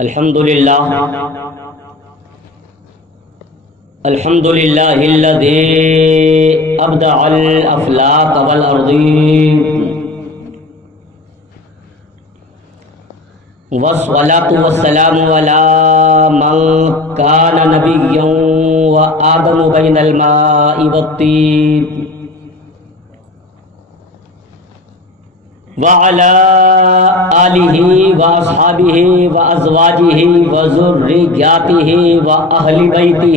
الحمد لله الذي أبدع الأفلاك والأرضين والصلاة والسلام على من كان نبيا وآدم بين الماء والطين وعلى آلہ وأصحابہ وأزواجہ وذرياتہ وأہل بیتہ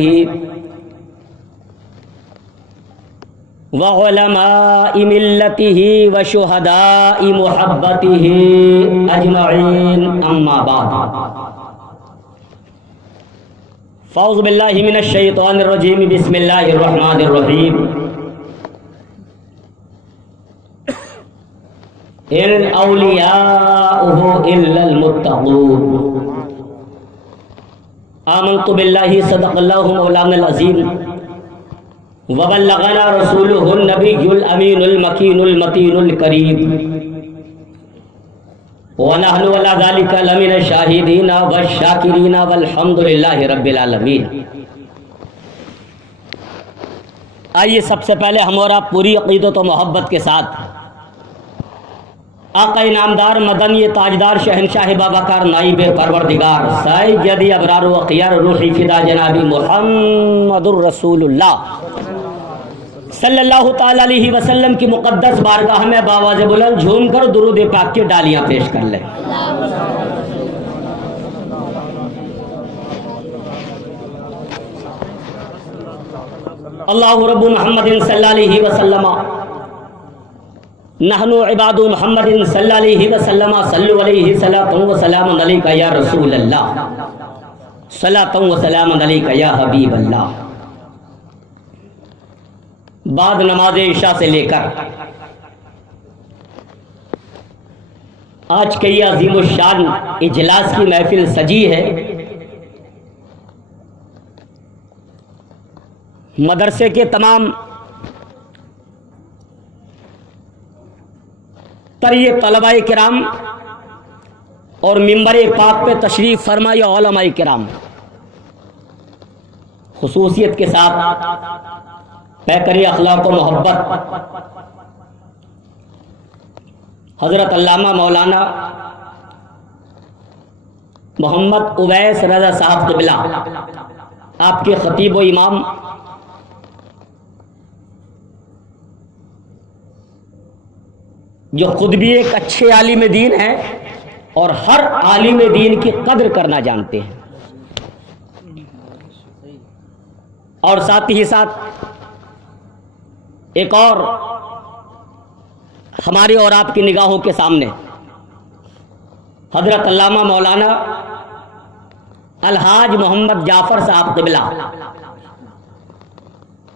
وعلماء ملتہ وشہداء محبتہ اجمعین، اما بعد فاعوذ باللہ من الشیطان الرجیم، بسم اللہ الرحمن الرحیم۔ ان اولیاؤہ الا المتقون۔ آمنت باللہ، صدق اللہ مولانا العظیم، وبلغنا رسولہ النبی الامین المکین المتین الکریم، ونحن علی ذلک لمن الشاہدین والشاکرین والحمد للہ رب العالمین۔ آئیے سب سے پہلے ہم اور آپ پوری عقیدت و محبت کے ساتھ آقا انعامدار مدنی تاجدار شہنشاہ باباکار نائب پروردگار سید ابرار و اخیار روحی فدا جنابی محمد الرسول اللہ صلی اللہ تعالی علیہ وسلم کی مقدس بارگاہ میں باواز بلند جھوم کر درود پاک کی ڈالیاں پیش کر لیں۔ اللہ رب محمد صلی اللہ علیہ وسلم، نحن عباد محمد صلی اللہ علیہ وسلم، صلو علیہ صلاۃ و سلام علیک یا رسول اللہ، صلاۃ و سلام علیک یا حبیب اللہ۔ بعد نماز عشاء سے لے کر آج کے یہ عظیم الشان اجلاس کی محفل سجی ہے۔ مدرسے کے تمام تریے طلباء کرام اور ممبر پاک پہ تشریف فرمائے علماء کرام، خصوصیت کے ساتھ پیکر اخلاق و محبت حضرت علامہ مولانا محمد اویس رضا صاحب قبلہ، آپ کے خطیب و امام، جو خود بھی ایک اچھے عالم دین ہیں اور ہر عالم دین کی قدر کرنا جانتے ہیں، اور ساتھ ہی ساتھ ایک اور ہماری اور آپ کی نگاہوں کے سامنے حضرت علامہ مولانا الحاج محمد جعفر صاحب قبلہ،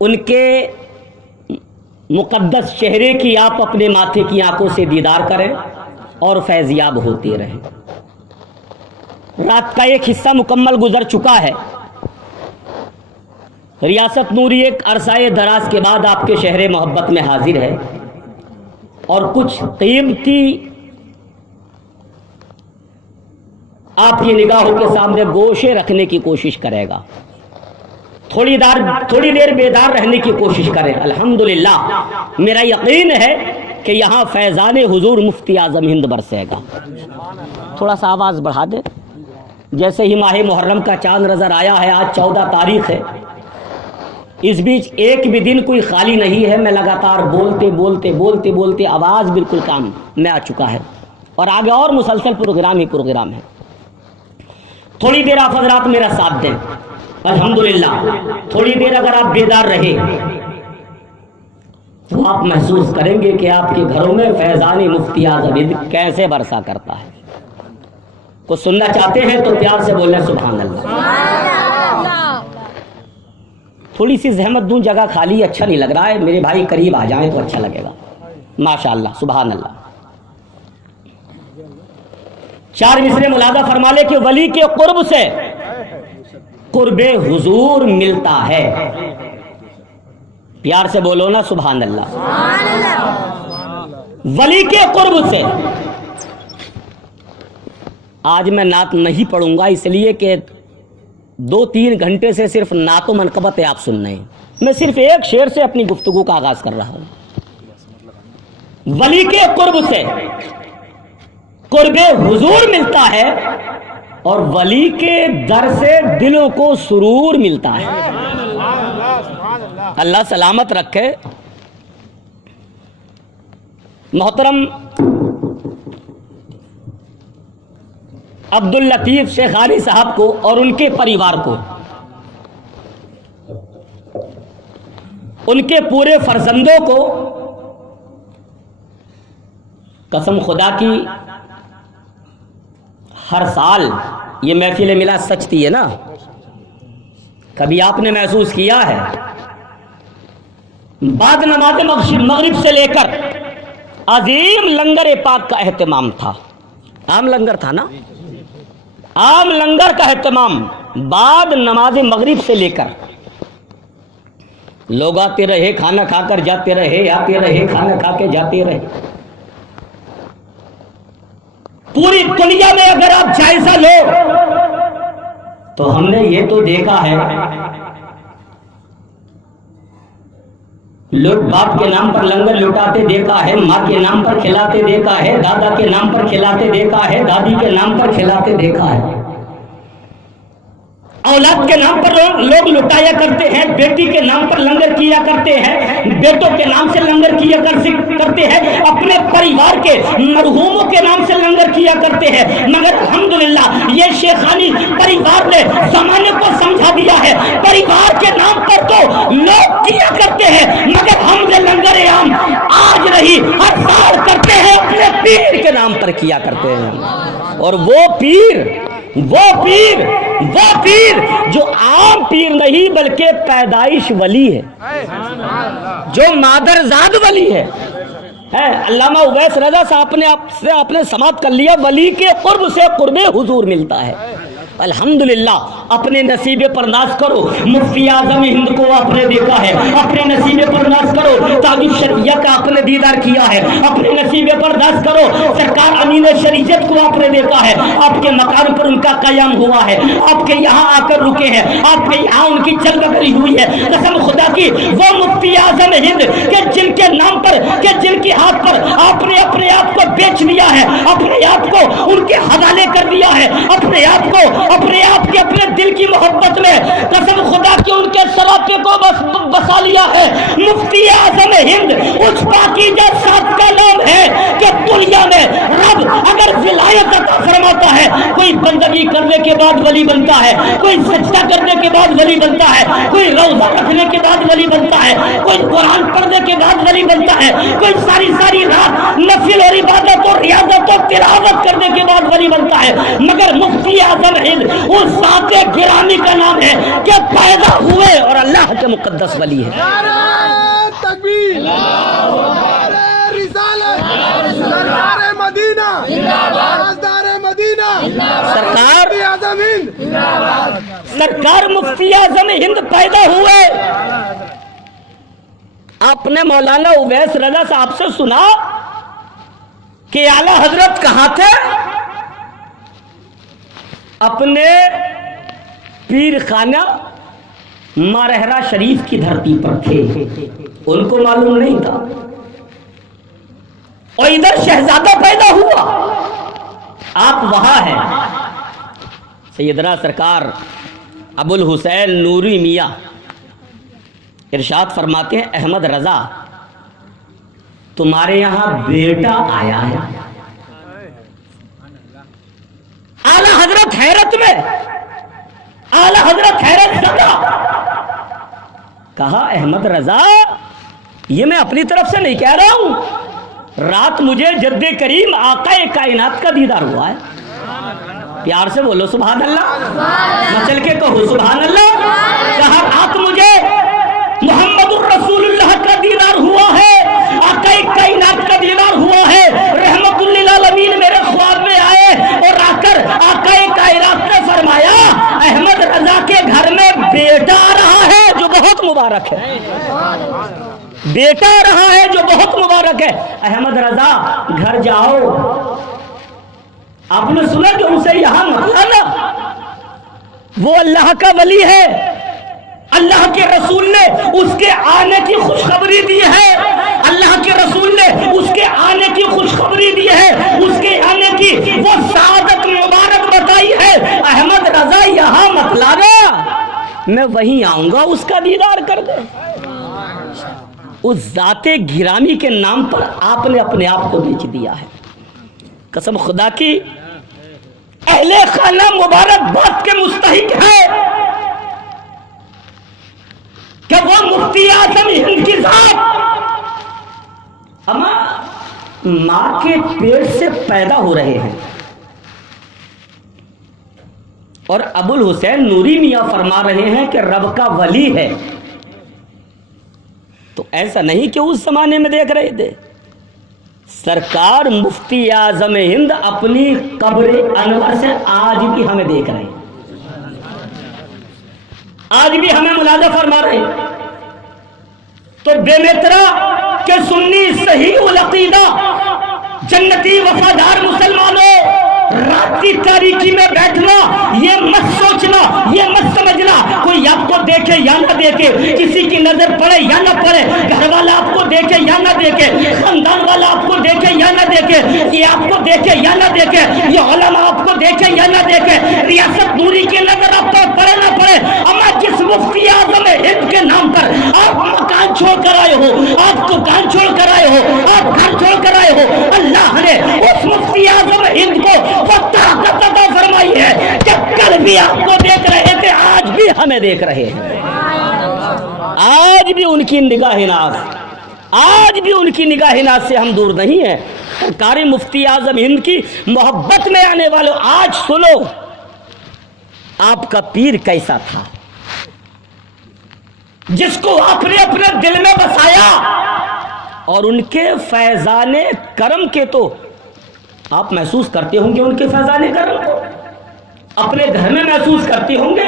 ان کے مقدس چہرے کی آپ اپنے ماتھے کی آنکھوں سے دیدار کریں اور فیضیاب ہوتے رہیں۔ رات کا ایک حصہ مکمل گزر چکا ہے۔ ریاست نوری ایک عرصہ دراز کے بعد آپ کے شہر محبت میں حاضر ہے اور کچھ قیمتی آپ کی نگاہوں کے سامنے گوشے رکھنے کی کوشش کرے گا۔ تھوڑی دیر بیدار رہنے کی کوشش کریں۔ الحمدللہ میرا یقین ہے کہ یہاں فیضان حضور مفتی اعظم ہند برسے گا۔ تھوڑا سا آواز بڑھا دیں۔ جیسے ہی ماہ محرم کا چاند نظر آیا ہے، آج 14 تاریخ ہے، اس بیچ ایک بھی دن کوئی خالی نہیں ہے، میں لگاتار بولتے آواز بالکل کام میں آ چکا ہے اور آگے اور مسلسل پروگرام ہی پروگرام ہے۔ تھوڑی دیر آپ حضرات میرا ساتھ دیں۔ الحمدللہ تھوڑی دیر اگر آپ بیدار رہے تو آپ محسوس کریں گے کہ آپ کے گھروں میں فیضان مفتی اعظم ہند کیسے برسا کرتا ہے۔ کچھ سننا چاہتے ہیں تو پیار سے بولیں سبحان اللہ۔ تھوڑی سی زحمت دوں، جگہ خالی اچھا نہیں لگ رہا ہے، میرے بھائی قریب آ جائیں تو اچھا لگے گا۔ ماشاءاللہ سبحان اللہ۔ 4 مصرے ملاحظہ فرما لے کہ ولی کے قرب سے قرب حضور ملتا ہے۔ پیار سے بولو نا سبحان اللہ۔ ولی کے قرب سے آج میں نعت نہیں پڑھوں گا اس لیے کہ 2-3 گھنٹے سے صرف نعت و منقبت آپ سن رہے ہیں. میں صرف ایک شعر سے اپنی گفتگو کا آغاز کر رہا ہوں. ولی کے قرب سے قرب حضور ملتا ہے اور ولی کے در سے دلوں کو سرور ملتا ہے. اللہ سلامت رکھے. محترم عبداللطیف شیخانی صاحب کو اور ان کے پریوار کو، ان کے پورے فرزندوں کو قسم خدا کی ہر سال یہ محفل میلاد سچتی ہے نا. کبھی آپ نے محسوس کیا ہے بعد نماز مغرب سے لے کر عظیم لنگر پاک کا اہتمام تھا. عام لنگر تھا نا، عام لنگر کا اہتمام بعد نماز مغرب سے لے کر لوگ آتے رہے، کھانا کھا کر جاتے رہے، آتے رہے، کھانا کھا کے جاتے رہے. پوری دنیا میں اگر آپ جائزہ لو تو ہم نے یہ تو دیکھا ہے لوٹ باپ کے نام پر لنگر لوٹاتے دیکھا ہے، ماں کے نام پر کھلاتے دیکھا ہے، دادا کے نام پر کھلاتے دیکھا ہے، دادی کے نام پر کھلاتے دیکھا ہے. اولاد کے نام پر لوگ لٹایا کرتے ہیں، بیٹی کے نام پر لنگر کیا کرتے ہیں، بیٹوں کے نام سے لنگر کیا کرتے ہیں، اپنے پریوار کے مرحوموں کے نام سے لنگر کیا کرتے ہیں. مگر الحمدللہ یہ شیخانی پریوار نے زمانے کو سمجھا دیا ہے. پریوار کے نام پر تو لوگ کیا کرتے ہیں مگر ہم نے لنگر عام آج نہیں ہر سال کرتے ہیں، اپنے پیر کے نام پر کیا کرتے ہیں. اور وہ پیر جو عام پیر نہیں بلکہ پیدائش ولی ہے، جو مادرزاد ولی ہے. علامہ اویس رضا صاحب نے آپ نے سماعت کر لیا، ولی کے قرب سے قرب حضور ملتا ہے. الحمدللہ اپنے نصیبے پر ناز کرو. مفتی اعظم ہند کو آپ نے دیکھا ہے، اپنے نصیبے پر ناز کرو. تاج الشریعہ کا آپ نے دیدار کیا ہے، اپنے نصیبے پر ناز کرو. سرکار امین شریعت کو آپ نے دیکھا ہے، آپ کے مقام پر ان کا قیام ہوا ہے، آپ کے یہاں آ کر رکے ہیں، آپ کے یہاں ان کی چلبگری ہوئی ہے. قسم خدا کی وہ مفتی اعظم ہند کہ جن کے نام پر، کہ جن کے ہاتھ پر آپ نے اپنے آپ کو بیچ لیا ہے، اپنے آپ کو ان کے حوالے کر دیا ہے، اپنے آپ کو اپنے دل کی محبت میں قسم خدا کی ان کے سراپے کو بسا لیا ہے. مفتی اعظم ہند اس پاکیزہ ذات کا نام ہے کہ دنیا میں رب اگر ولایت عطا فرماتا ہے، کوئی بندگی کرنے کے بعد ولی بنتا ہے، کوئی سجدہ کرنے کے بعد ولی بنتا ہے، کوئی روزہ رکھنے کے بعد ولی بنتا ہے، کوئی قرآن پڑھنے کے بعد ولی بنتا ہے، کوئی ساری رات نفل اور عبادت اور ریاضت اور تلاوت کرنے کے بعد ولی بنتا ہے. مگر مفتی اعظم ہند اس ذات گرامی کا نام ہے کہ پیدا ہوئے اور اللہ کے مقدس ولی ہے. تکبیر، رسالت، سرکار مدینہ، رازدار مدینہ، سرکار مفتی اعظم ہند پیدا ہوئے. آپ نے مولانا اویس رضا صاحب سے سنا کہ اعلی حضرت کہاں تھے؟ اپنے پیر خانہ مارہرہ شریف کی دھرتی پر تھے. ان کو معلوم نہیں تھا. اور ادھر شہزادہ پیدا ہوا، آپ وہاں ہیں. سیدنا سرکار ابو الحسین نوری میاں ارشاد فرماتے ہیں، احمد رضا تمہارے یہاں بیٹا آیا ہے. اعلی حضرت حیرت میں، اعلی حضرت حیرت زدہ. کہا احمد رضا یہ میں اپنی طرف سے نہیں کہہ رہا ہوں، رات مجھے جد کریم آقا کائنات کا دیدار ہوا ہے. پیار سے بولو سبحان اللہ، مچل کے کہو سبحان اللہ. کہا رات مجھے محمد الرسول اللہ کا دیدار ہوا ہے، آقا کائنات کا دیدار ہوا ہے. رحمت للعالمین میرے خواب میں آئے اور آ کر آقا کائنات نے فرمایا احمد رضا کے گھر میں بیٹا آ رہا ہے جو بہت مبارک ہے. بیٹا آ رہا ہے جو بہت مبارک ہے. احمد رضا گھر جاؤ، آپ نے سنا کہ اسے یہاں مت لانا، وہ اللہ کا ولی ہے، اللہ کے رسول نے اس کے آنے کی خوشخبری دی ہے، اللہ کے رسول نے اس کے آنے کی خوشخبری دی ہے، اس کے آنے کی وہ سعادت مبارک بتائی ہے، احمد رضا یہاں مت لانا، میں وہیں آؤں گا، اس کا دیدار کر دے۔ اس ذات گرامی کے نام پر آپ نے اپنے آپ کو بیچ دیا ہے۔ قسم خدا کی اہل خانہ مبارک بات کے مستحق ہے کہ وہ مفتی اعظم ہند کی ذات اما ماں کے پیٹ سے پیدا ہو رہے ہیں، اور ابو الحسین نوری میاں فرما رہے ہیں کہ رب کا ولی ہے، تو ایسا نہیں کہ اس زمانے میں دیکھ رہے تھے، سرکار مفتی اعظم ہند اپنی قبر انور سے آج بھی ہمیں دیکھ رہے ہیں، آج بھی ہمیں ملاحظہ فرما رہے ہیں۔ تو بے مترا کہ سنی صحیح العقیدہ جنتی وفادار مسلمانوں، رات کی تاریکی میں بیٹھنا، یہ مت سوچنا، یہ مت سمجھنا کوئی آپ کو دیکھے یا نہ دیکھے، کسی کی نظر پڑے یا نہ پڑے، گھر والا آپ کو دیکھے یا نہ دیکھے، خاندان والا آپ کو دیکھے یا نہ دیکھے، یہ آپ کو دیکھے یا نہ دیکھے، یہ علماء آپ کو دیکھے یا نہ دیکھے، ریاست نوری کی نظر آپ پر پڑے نہ پڑے، اما جس مفتی اعظم ہند کے نام پر آپ مکان چھوڑ کر آئے ہو، آپ دکان چھوڑ کر آئے ہو، آپ گھر چھوڑ کر آئے ہو، اللہ نے اس مفتی اعظم ہند کو وہ طاقت عطا فرمائی ہے کہ کل بھی آپ کو دیکھ رہے تھے، آج بھی ہمیں دیکھ رہے ہیں، آج بھی ان کی نگاہ ناز، آج بھی ان کی نگاہ ناز سے ہم دور نہیں ہیں۔ سرکار مفتی اعظم ہند کی محبت میں آنے والوں، آج سنو آپ کا پیر کیسا تھا، جس کو آپ نے اپنے دل میں بسایا، اور ان کے فیضان کرم کے تو آپ محسوس کرتے ہوں گے، ان کے فیضان کرم کو اپنے گھر میں محسوس کرتے ہوں گے،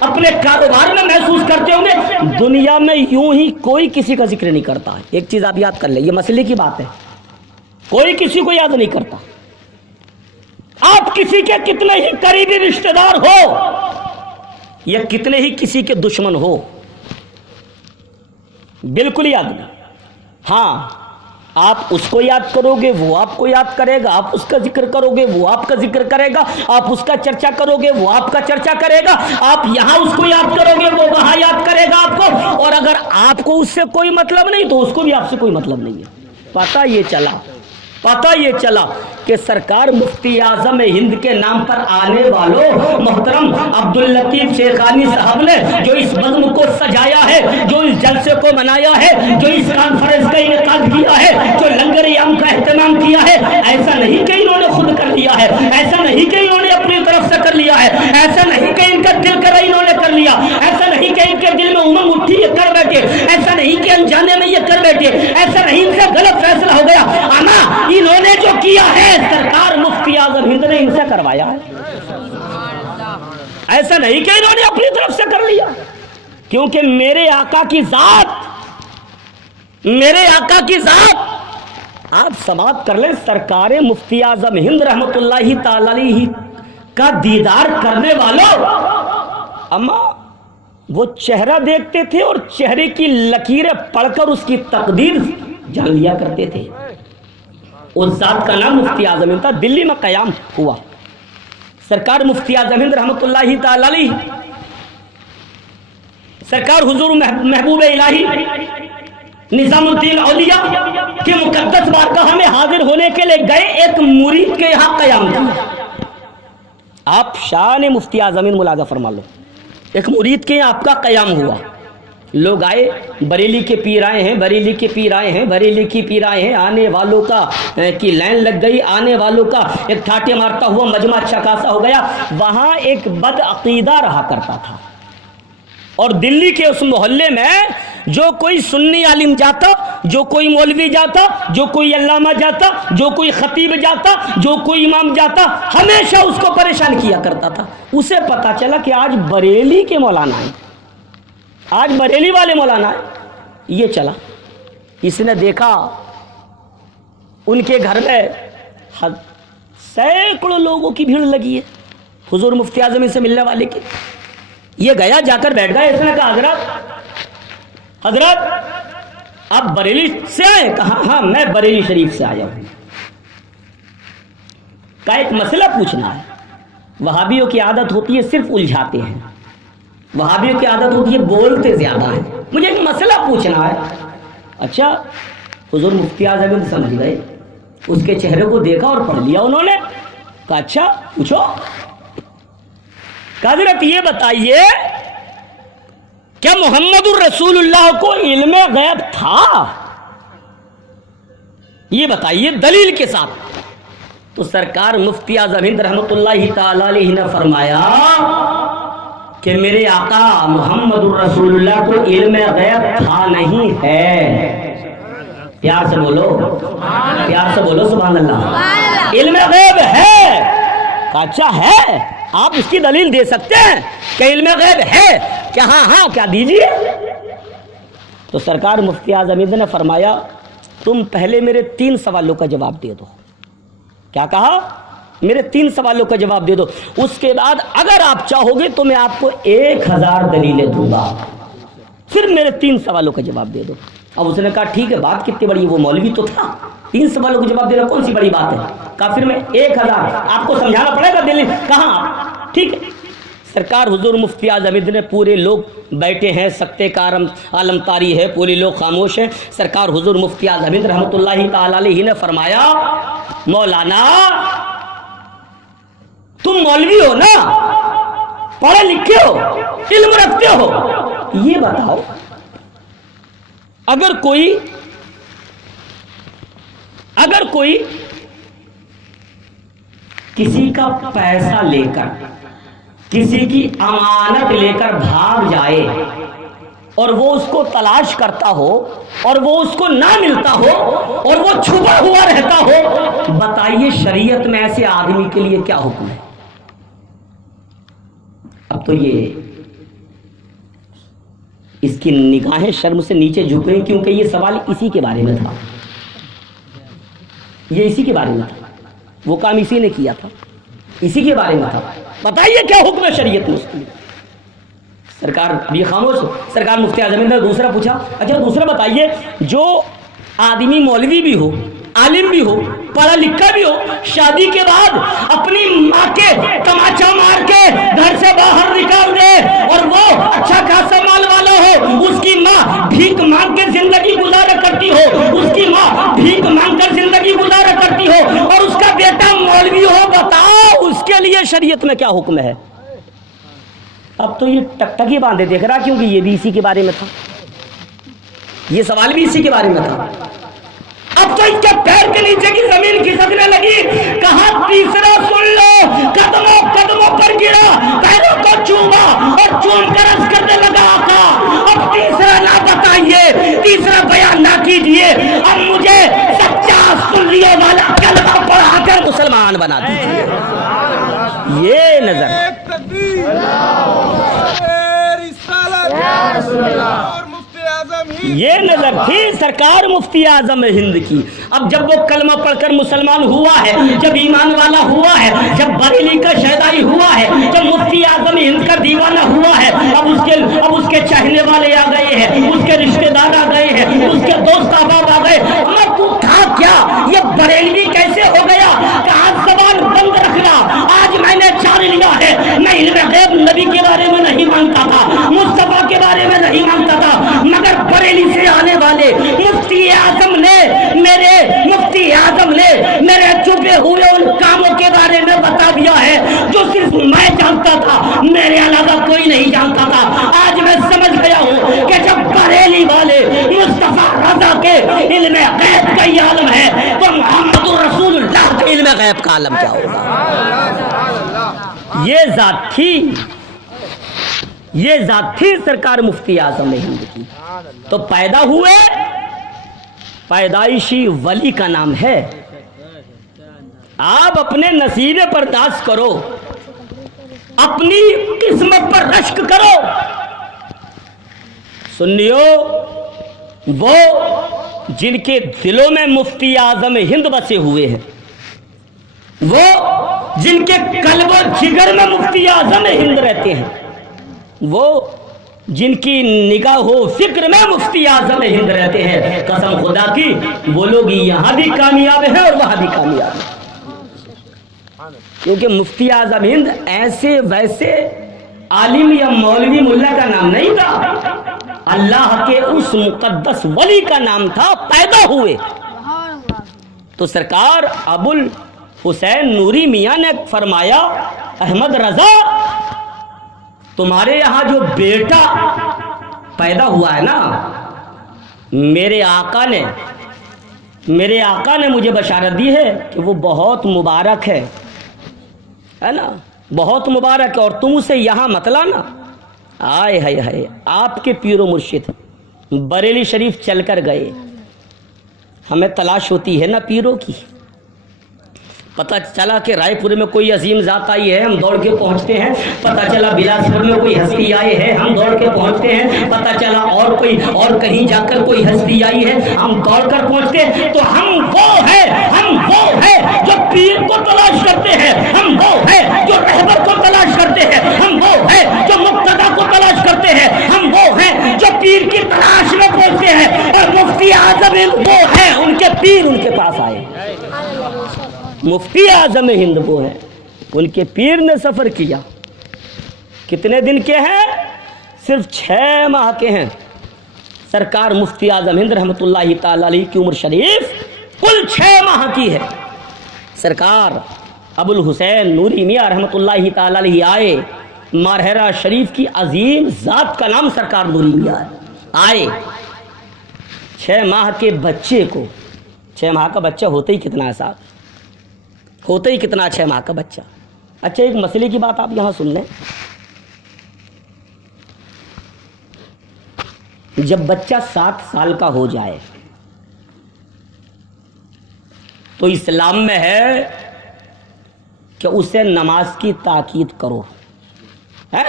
اپنے کاروبار میں محسوس کرتے ہوں گے، دنیا میں یوں ہی کوئی کسی کا ذکر نہیں کرتا ہے۔ ایک چیز آپ یاد کر لیں، یہ مسئلے کی بات ہے، کوئی کسی کو یاد نہیں کرتا، آپ کسی کے کتنے ہی قریبی رشتہ دار ہو یا کتنے ہی کسی کے دشمن ہو، بالکل یاد نہیں۔ ہاں آپ اس کو یاد کرو گے، وہ آپ کو یاد کرے گا، آپ اس کا ذکر کرو گے، وہ آپ کا ذکر کرے گا، آپ اس کا چرچا کرو گے، وہ آپ کا چرچا کرے گا، آپ یہاں اس کو یاد کرو گے، وہ وہاں یاد کرے گا آپ کو، اور اگر آپ کو اس سے کوئی مطلب نہیں تو اس کو بھی آپ سے کوئی مطلب نہیں ہے۔ پتہ یہ چلا کہ سرکار مفتی اعظم ہند کے نام پر آنے والوں، محترم عبداللطیف شیخانی صاحب نے جو اس بزم کو سجایا ہے، جو اس جلسے کو منایا ہے، جو اس کانفرنس کا انعقاد کیا ہے، جو لنگر عام کا اہتمام کیا ہے، ایسا نہیں کہ انہوں نے خود کر لیا ہے، ایسا نہیں کہ انہوں نے اپنی طرف سے کر لیا ہے، ایسا نہیں کہ ان کا دل کرا انہوں نے کر لیا، ایسا نہیں کہ ان کے دل میں امنگ اٹھی یہ کر بیٹھے، ایسا نہیں کہ انجانے میں یہ کر بیٹھے، ایسا نہیں ان سے غلط فیصلہ ہو گیا، اما انہوں نے جو کیا ہے سرکار مفتی اعظم ہند نے ان سے کروایا ہے، ایسا نہیں کہ انہوں نے اپنی طرف سے کر لیا، کیونکہ میرے آقا کی ذات آپ سماعت کر لیں، سرکار مفتی اعظم ہند رحمت اللہ تعالی علیہ کا دیدار کرنے والوں، اما وہ چہرہ دیکھتے تھے اور چہرے کی لکیریں پڑھ کر اس کی تقدیر جان لیا کرتے تھے۔ اس ذات کا نام مفتی اعظم ہند تھا، دلی میں قیام ہوا، سرکار مفتی اعظم ہند رحمت اللہ تعالی علیہ، سرکار حضور محبوب الہی نظام الدین اولیاء کے مقدس بارگاہ میں حاضر ہونے کے لیے گئے، ایک مرید کے یہاں قیام تھا۔ آپ شان مفتی اعظم ہند ملاحظہ فرما لو، ایک مرید کے یہاں آپ کا قیام ہوا، لوگ آئے، بریلی کے پیر آئے ہیں، بریلی کے پیر آئے ہیں، بریلی کی پیر آئے ہیں، آنے والوں کا کی لائن لگ گئی، آنے والوں کا ایک ٹھاٹے مارتا ہوا مجمع اچھا خاصا ہو گیا۔ وہاں ایک بد عقیدہ رہا کرتا تھا، اور دلی کے اس محلے میں جو کوئی سنی عالم جاتا، جو کوئی مولوی جاتا، جو کوئی علامہ جاتا، جو کوئی خطیب جاتا، جو کوئی امام جاتا، ہمیشہ اس کو پریشان کیا کرتا تھا۔ اسے پتا چلا کہ آج بریلی کے مولانا ہیں، آج بریلی والے مولانا ہیں، یہ چلا، اس نے دیکھا ان کے گھر میں سینکڑوں لوگوں کی بھیڑ لگی ہے حضور مفتی اعظم سے ملنے والے کی. یہ گیا جا کر بیٹھ گیا. اس نے کہا حضرت آپ بریلی سے آئے؟ کہا ہاں میں بریلی شریف سے آیا ہوں. کا ایک مسئلہ پوچھنا ہے. وہابیوں کی عادت ہوتی ہے صرف الجھاتے ہیں. وہابیوں کی عادت ہوتی ہے بولتے زیادہ ہیں. مجھے ایک مسئلہ پوچھنا ہے. اچھا حضور مفتی اعظم سمجھ گئے. اس کے چہرے کو دیکھا اور پڑھ لیا انہوں نے. کہا اچھا پوچھو. حضرت یہ بتائیے کیا محمد الرسول اللہ کو علم غیب تھا؟ یہ بتائیے دلیل کے ساتھ. تو سرکار مفتی اعظم ہند رحمۃ اللہ تعالی علیہ نے فرمایا کہ میرے آقا محمد الرسول اللہ کو علم غیب تھا نہیں ہے. پیار سے بولو, پیار سے بولو سبحان اللہ. علم غیب ہے. اچھا ہے, آپ اس کی دلیل دے سکتے ہیں کہ علم غیب ہے؟ کہ ہاں ہاں کیا دیجیے. تو سرکار مفتی اعظم ہند نے فرمایا تم پہلے میرے 3 سوالوں کا جواب دے دو. کیا کہا؟ میرے 3 سوالوں کا جواب دے دو. اس کے بعد اگر آپ چاہو گے تو میں آپ کو 1000 دلیلیں دوں گا. صرف میرے 3 سوالوں کا جواب دے دو. اب اس نے کہا ٹھیک ہے, بات کتنی بڑی ہے, وہ مولوی تو تھا, 3 سوالوں کا جواب دینا کون سی بڑی بات ہے. کہا پھر میں 1000 آپ کو سمجھانا پڑے گا دلیل. کہاں ٹھیک ہے. سرکار حضور مفتی اعظم ہند نے, پورے لوگ بیٹھے ہیں, سکتے کا عالم طاری ہے, پورے لوگ خاموش ہیں. سرکار حضور مفتی اعظم ہند رحمۃ اللہ تعالی علیہ نے فرمایا مولانا تم مولوی ہو نا, پڑھے لکھے ہو, علم رکھتے ہو, یہ بتاؤ اگر کوئی کسی کا پیسہ لے کر, کسی کی امانت لے کر بھاگ جائے اور وہ اس کو تلاش کرتا ہو اور وہ اس کو نہ ملتا ہو اور وہ چھپا ہوا رہتا ہو, بتائیے شریعت میں ایسے آدمی کے لیے کیا حکم ہے؟ اب تو یہ اس کی نگاہیں شرم سے نیچے جھک رہی, کیونکہ یہ سوال اسی کے بارے میں تھا. یہ اسی کے بارے میں تھا, وہ کام اسی نے کیا تھا, اسی کے بارے میں تھا. بتائیے کیا حکم ہے شریعت میں اس کے لیے؟ سرکار ابھی خاموش. سرکار مفتی اعظم نے دوسرا پوچھا اچھا دوسرا بتائیے جو آدمی مولوی بھی ہو, عالم بھی ہو, پڑھا لکھا بھی ہو, شادی کے بعد اپنی ماں کے تماچا مار کے گھر سے باہر نکال دے اور وہ اچھا خاصا مال والا ہو, اس کی ماں بھیک مانگ کے زندگی گزارا کرتی ہو, اس کی ماں بھیک مانگ کر زندگی گزارا کرتی ہو اور اس کا بیٹا مولوی ہو, بتاؤ اس کے لیے شریعت میں کیا حکم ہے؟ اب تو یہ ٹکٹکی باندھے دیکھ رہا, کیونکہ یہ بھی اسی کے بارے میں تھا, یہ سوال بھی اسی کے بارے میں تھا. اب تو اس کے پیر کے نیچے کی زمین کھسکنے لگی. کہا تیسرا سن لو, قدموں پر گرا, پیروں کو چوما اور چوم کر عرض کرنے لگا آقا اب تیسرا نہ بتائیے, تیسرا بیان نہ کیجیے, اب مجھے سچا سنیے والا کلمہ پڑھا کر مسلمان بنا دیجیے. یہ نظر یہ نظر تھی سرکار مفتی اعظم ہند کی. اب جب وہ کلمہ پڑھ کر مسلمان ہوا ہے, جب ایمان والا ہوا ہے, جب بریلی کا شہدائی ہوا ہے, جب مفتی اعظم ہند کا دیوانہ ہوا ہے, اب اس کے چاہنے والے آ گئے ہیں, اس کے رشتہ دار آ گئے ہیں, اس کے دوست احباب آ گئے. مگر تو تھا کیا, یہ بریلوی کیسے ہو گیا؟ کہاں زبان بند رکھنا, آج میں نے جان لیا ہے میں علم غیب نبی کے بارے میں نہیں مانگتا تھا, مصطفیٰ کے بارے میں نہیں مانگتا تھا, مگر بریلی سے آنے والے مفتی اعظم نے میرے چھپے ہوئے ان کاموں کے بارے میں بتا دیا ہے جو صرف میں جانتا تھا, میرے علاوہ کوئی نہیں جانتا تھا. آج میں سمجھ گیا ہوں کہ جب بریلی والے مصطفیٰ رضا کے علم غیب کا یہ عالم ہے تو محمد رسول اللہ کے علم غیب کا عالم کیا ہوگا. یہ ذات تھی سرکار مفتی اعظم ہند کی. تو پیدا ہوئے, پیدائشی ولی کا نام ہے. آپ اپنے نصیب برداشت کرو, اپنی قسمت پر رشک کرو. سنیو, وہ جن کے دلوں میں مفتی اعظم ہند بسے ہوئے ہیں, وہ جن کے قلب و جگر میں مفتی اعظم ہند رہتے ہیں، وہ جن کی نگاہ و فکر میں مفتی اعظم ہند رہتے ہیں، قسم خدا کی وہ لوگ یہاں بھی کامیاب ہیں اور وہاں بھی کامیاب ہیں، کیونکہ مفتی اعظم ہند ایسے ویسے عالم یا مولوی ملا کا نام نہیں تھا، اللہ کے اس مقدس ولی کا نام تھا۔ پیدا ہوئے تو سرکار ابو الحسین نوری میاں نے فرمایا، احمد رضا تمہارے یہاں جو بیٹا پیدا ہوا ہے نا، میرے آقا نے مجھے بشارت دی ہے کہ وہ بہت مبارک ہے نا، بہت مبارک ہے، اور تم اسے یہاں مت لانا۔ آئے ہائے ہائے، آپ کے پیر و مرشد بریلی شریف چل کر گئے، ہمیں تلاش ہوتی ہے نا پیروں کی، پتہ چلا کہ رائے پور میں کوئی عظیم ذات آئی ہے، ہم دوڑ کے پہنچتے ہیں، پتہ چلا بلاسپور میں کوئی ہستی آئی ہے، ہم دوڑ کے پہنچتے ہیں، پتہ چلا اور کہیں جا کر کوئی ہستی آئی ہے، ہم دوڑ کر پہنچتے ہیں۔ تو ہم وہ ہیں جو پیر کو تلاش کرتے ہیں، ہم وہ ہیں جو رہبر کو تلاش کرتے ہیں، ہم وہ ہیں جو مقتدا کو تلاش کرتے ہیں، ہم وہ ہیں جو پیر کی تلاش میں پہنچتے ہیں، اور مفتی اعظم وہ ہیں، ان کے پیر ان کے پاس آئے۔ مفتی اعظم ہند وہ ہے، ان کے پیر نے سفر کیا۔ کتنے دن کے ہیں؟ صرف 6 ماہ کے ہیں۔ سرکار مفتی اعظم ہند رحمۃ اللہ تعالی علیہ کی عمر شریف کل 6 ماہ کی ہے۔ سرکار ابو الحسین نوری میاں رحمۃ اللہ تعالی علیہ آئے، مارہرہ شریف کی عظیم ذات کا نام سرکار نوری میاں آئے۔ 6 ماہ کے بچے کو، 6 ماہ کا بچہ ہوتے ہی کتنا ہے صاحب، ہوتا ہی کتنا 6 ماہ کا بچہ۔ اچھا ایک مسئلے کی بات آپ یہاں سن لیں، جب بچہ 7 سال کا ہو جائے تو اسلام میں ہے کہ اسے نماز کی تاکید کرو، ہے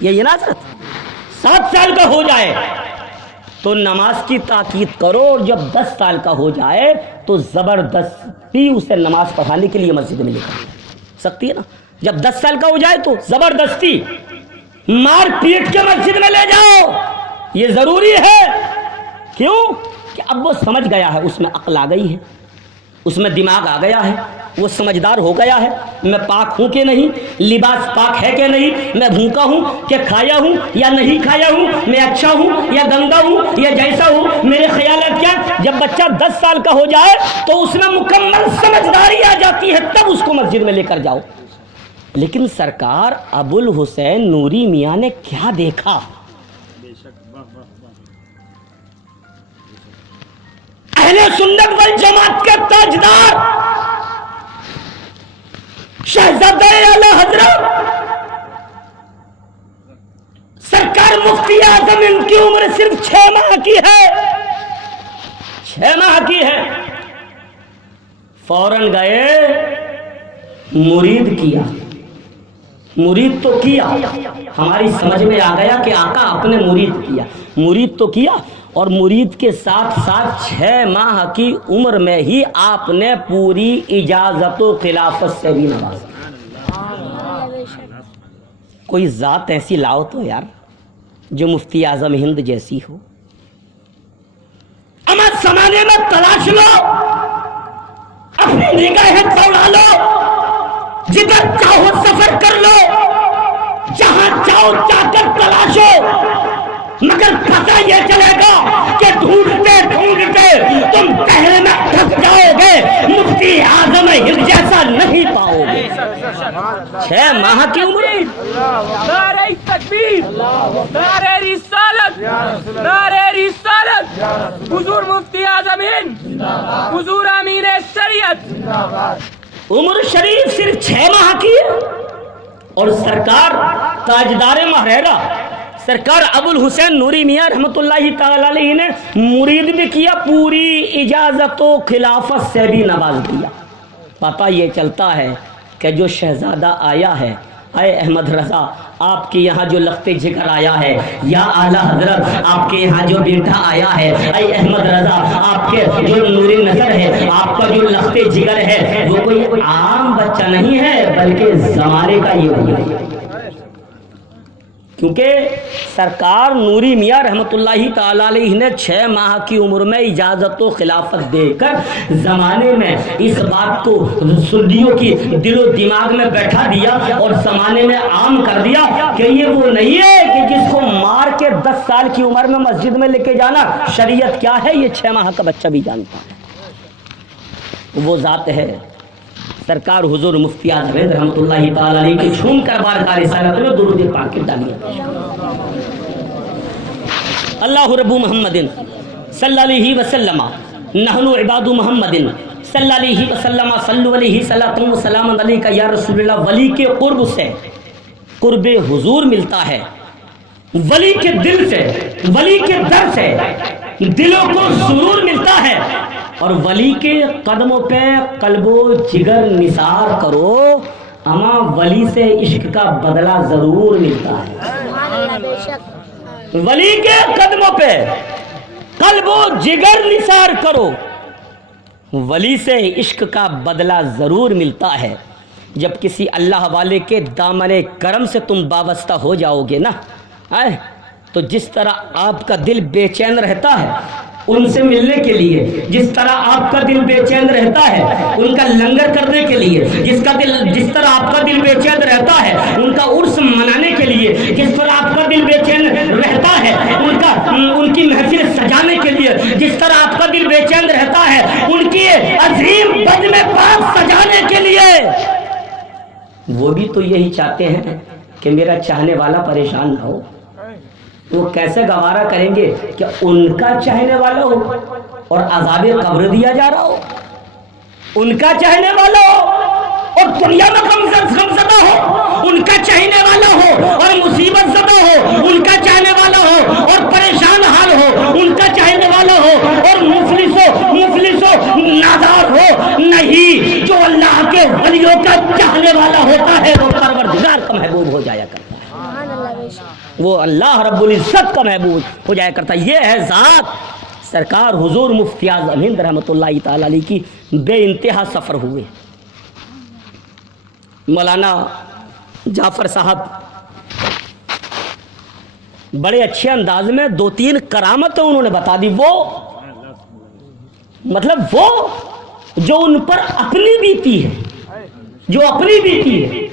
یہ نا حضرت؟ 7 سال کا ہو جائے تو نماز کی تاکید کرو، اور جب 10 سال کا ہو جائے تو زبردستی اسے نماز پڑھانے کے لیے مسجد میں لے کر سکتی ہے نا۔ جب 10 سال کا ہو جائے تو زبردستی مار پیٹ کے مسجد میں لے جاؤ، یہ ضروری ہے۔ کیوں؟ کہ اب وہ سمجھ گیا ہے، اس میں عقل آ گئی ہے، اس میں دماغ آ گیا ہے، وہ سمجھدار ہو گیا ہے، میں پاک ہوں کہ نہیں، لباس پاک ہے کہ نہیں، میں بھوکا ہوں کہ کھایا ہوں یا نہیں کھایا ہوں، میں اچھا ہوں یا گندا ہوں یا جیسا ہوں، میرے خیالات کیا۔ جب بچہ 10 سال کا ہو جائے تو اس میں مکمل سمجھداری آ جاتی ہے، تب اس کو مسجد میں لے کر جاؤ۔ لیکن سرکار ابو الحسین نوری میاں نے کیا دیکھا؟ اہل سنت والجماعت کے تاجدار شہزادہ اعلی حضرت سرکار مفتی اعظم ان کی عمر صرف 6 ماہ کی ہے، 6 ماہ کی ہے۔ فوراً گئے، مرید کیا، مرید تو کیا، ہماری سمجھ میں آ گیا کہ آقا اپنے مرید کیا، مرید تو کیا، اور مرید کے ساتھ ساتھ 6 ماہ کی عمر میں ہی آپ نے پوری اجازت و خلافت سے بھی نوازا۔ کوئی ذات ایسی لاؤ تو یار جو مفتی اعظم ہند جیسی ہو۔ اما زمانے میں تلاش لو، اپنی نگاہیں دوڑا لو، جدھر چاہو سفر کر لو، جہاں چاہو جا کر تلاشو، مگر پتہ یہ چلے گا کہ ڈھونڈتے ڈھونڈتے تم کہنے میں تھک جاؤ گے، مفتی اعظم ہند جیسا نہیں پاؤ گے۔ 6 ماہ کی عمر۔ نعرہ تکبیر، نعرہ رسالت، نعرہ رسالت، حضور مفتی اعظم ہند، حضور امین شریعت۔ عمر شریف صرف 6 ماہ کی ہے، اور سرکار تاجدار مہرہ سرکار ابو الحسین نوری میاں رحمۃ اللہ تعالی علیہ نے مرید بھی کیا، پوری اجازت و خلافت سے بھی نواز دیا۔ پتہ یہ چلتا ہے کہ جو شہزادہ آیا ہے اے احمد رضا آپ کے یہاں جو لخت جگر آیا ہے، یا اعلیٰ حضرت آپ کے یہاں جو بیٹا آیا ہے، اے احمد رضا آپ کے جو نور نظر ہے، آپ کا جو لخت جگر ہے، وہ کوئی عام بچہ نہیں ہے بلکہ زمانے کا یہ ہے، کیونکہ سرکار نوری میاں رحمت اللہ تعالی علیہ نے 6 ماہ کی عمر میں اجازت و خلافت دے کر زمانے میں اس بات کو سنیوں کی دل و دماغ میں بیٹھا دیا اور زمانے میں عام کر دیا کہ یہ وہ نہیں ہے کہ جس کو مار کے 10 سال کی عمر میں مسجد میں لے کے جانا شریعت کیا ہے یہ 6 ماہ کا بچہ بھی جانتا ہے۔ وہ ذات ہے سرکار حضور مفتی اعظم ہند رحمۃ اللہ تعالی علیہ کی چھوم کر بارگاہ رسالت میں درود پاک ڈالیے۔ اللہ رب محمد صلی اللہ علیہ وسلم نحن عباد محمد صلی اللہ علیہ وسلم صلو علیہ صلاۃ و سلام علیک یا رسول اللہ۔ ولی کے قرب سے قرب حضور ملتا ہے، ولی کے دل سے، ولی کے در سے دلوں کو سرور ملتا ہے، اور ولی کے قدموں پہ قلب و جگر نثار کرو، اما ولی سے عشق کا بدلہ ضرور ملتا ہے۔ ولی کے قدموں پہ قلب و جگر نثار کرو، ولی سے عشق کا بدلہ ضرور ملتا ہے۔ جب کسی اللہ والے کے دامن کرم سے تم وابستہ ہو جاؤ گے نا، تو جس طرح آپ کا دل بے چین رہتا ہے ان سے ملنے کے لیے، جس طرح آپ کا دل بے چین رہتا ہے ان کا لنگر کرنے کے لیے، جس طرح آپ کا دل بے چین رہتا ہے ان کا عرس منانے کے لیے، جس طرح آپ کا دل بے چین رہتا ہے ان کی محفل سجانے کے لیے، جس طرح آپ کا دل بے چین رہتا ہے ان کی عظیم بزم پاک سجانے کے لیے، وہ بھی تو یہی چاہتے ہیں کہ میرا چاہنے والا پریشان نہ ہو۔ وہ کیسے گوارا کریں گے کہ ان کا چاہنے والا ہو اور عذاب قبر دیا جا رہا ہو، ان کا چاہنے والا ہو اور دنیا میں غم زدہ ہو، ان کا چاہنے والا ہو اور مصیبت زدہ ہو، ان کا چاہنے والا ہو اور پریشان حال ہو، ان کا چاہنے والا ہو اور مفلس ہو نادار ہو۔ نہیں، جو اللہ کے ولیوں کا چاہنے والا ہوتا ہے وہ پروردگار کا محبوب ہو جایا کرتا ہے، وہ اللہ رب العزت کا محبوب ہو جایا کرتا ہے۔ یہ ہے ذات سرکار حضور مفتی اعظم ہند رحمۃ اللہ تعالی علیہ کی بے انتہا سفر ہوئے۔ مولانا جعفر صاحب بڑے اچھے انداز میں 2-3 کرامتیں انہوں نے بتا دی، وہ مطلب وہ جو ان پر اپنی بیتی ہے، جو اپنی بیتی ہے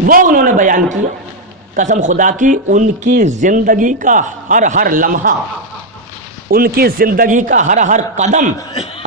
وہ انہوں نے بیان کیا۔ قسم خدا کی ان کی زندگی کا ہر لمحہ، ان کی زندگی کا ہر قدم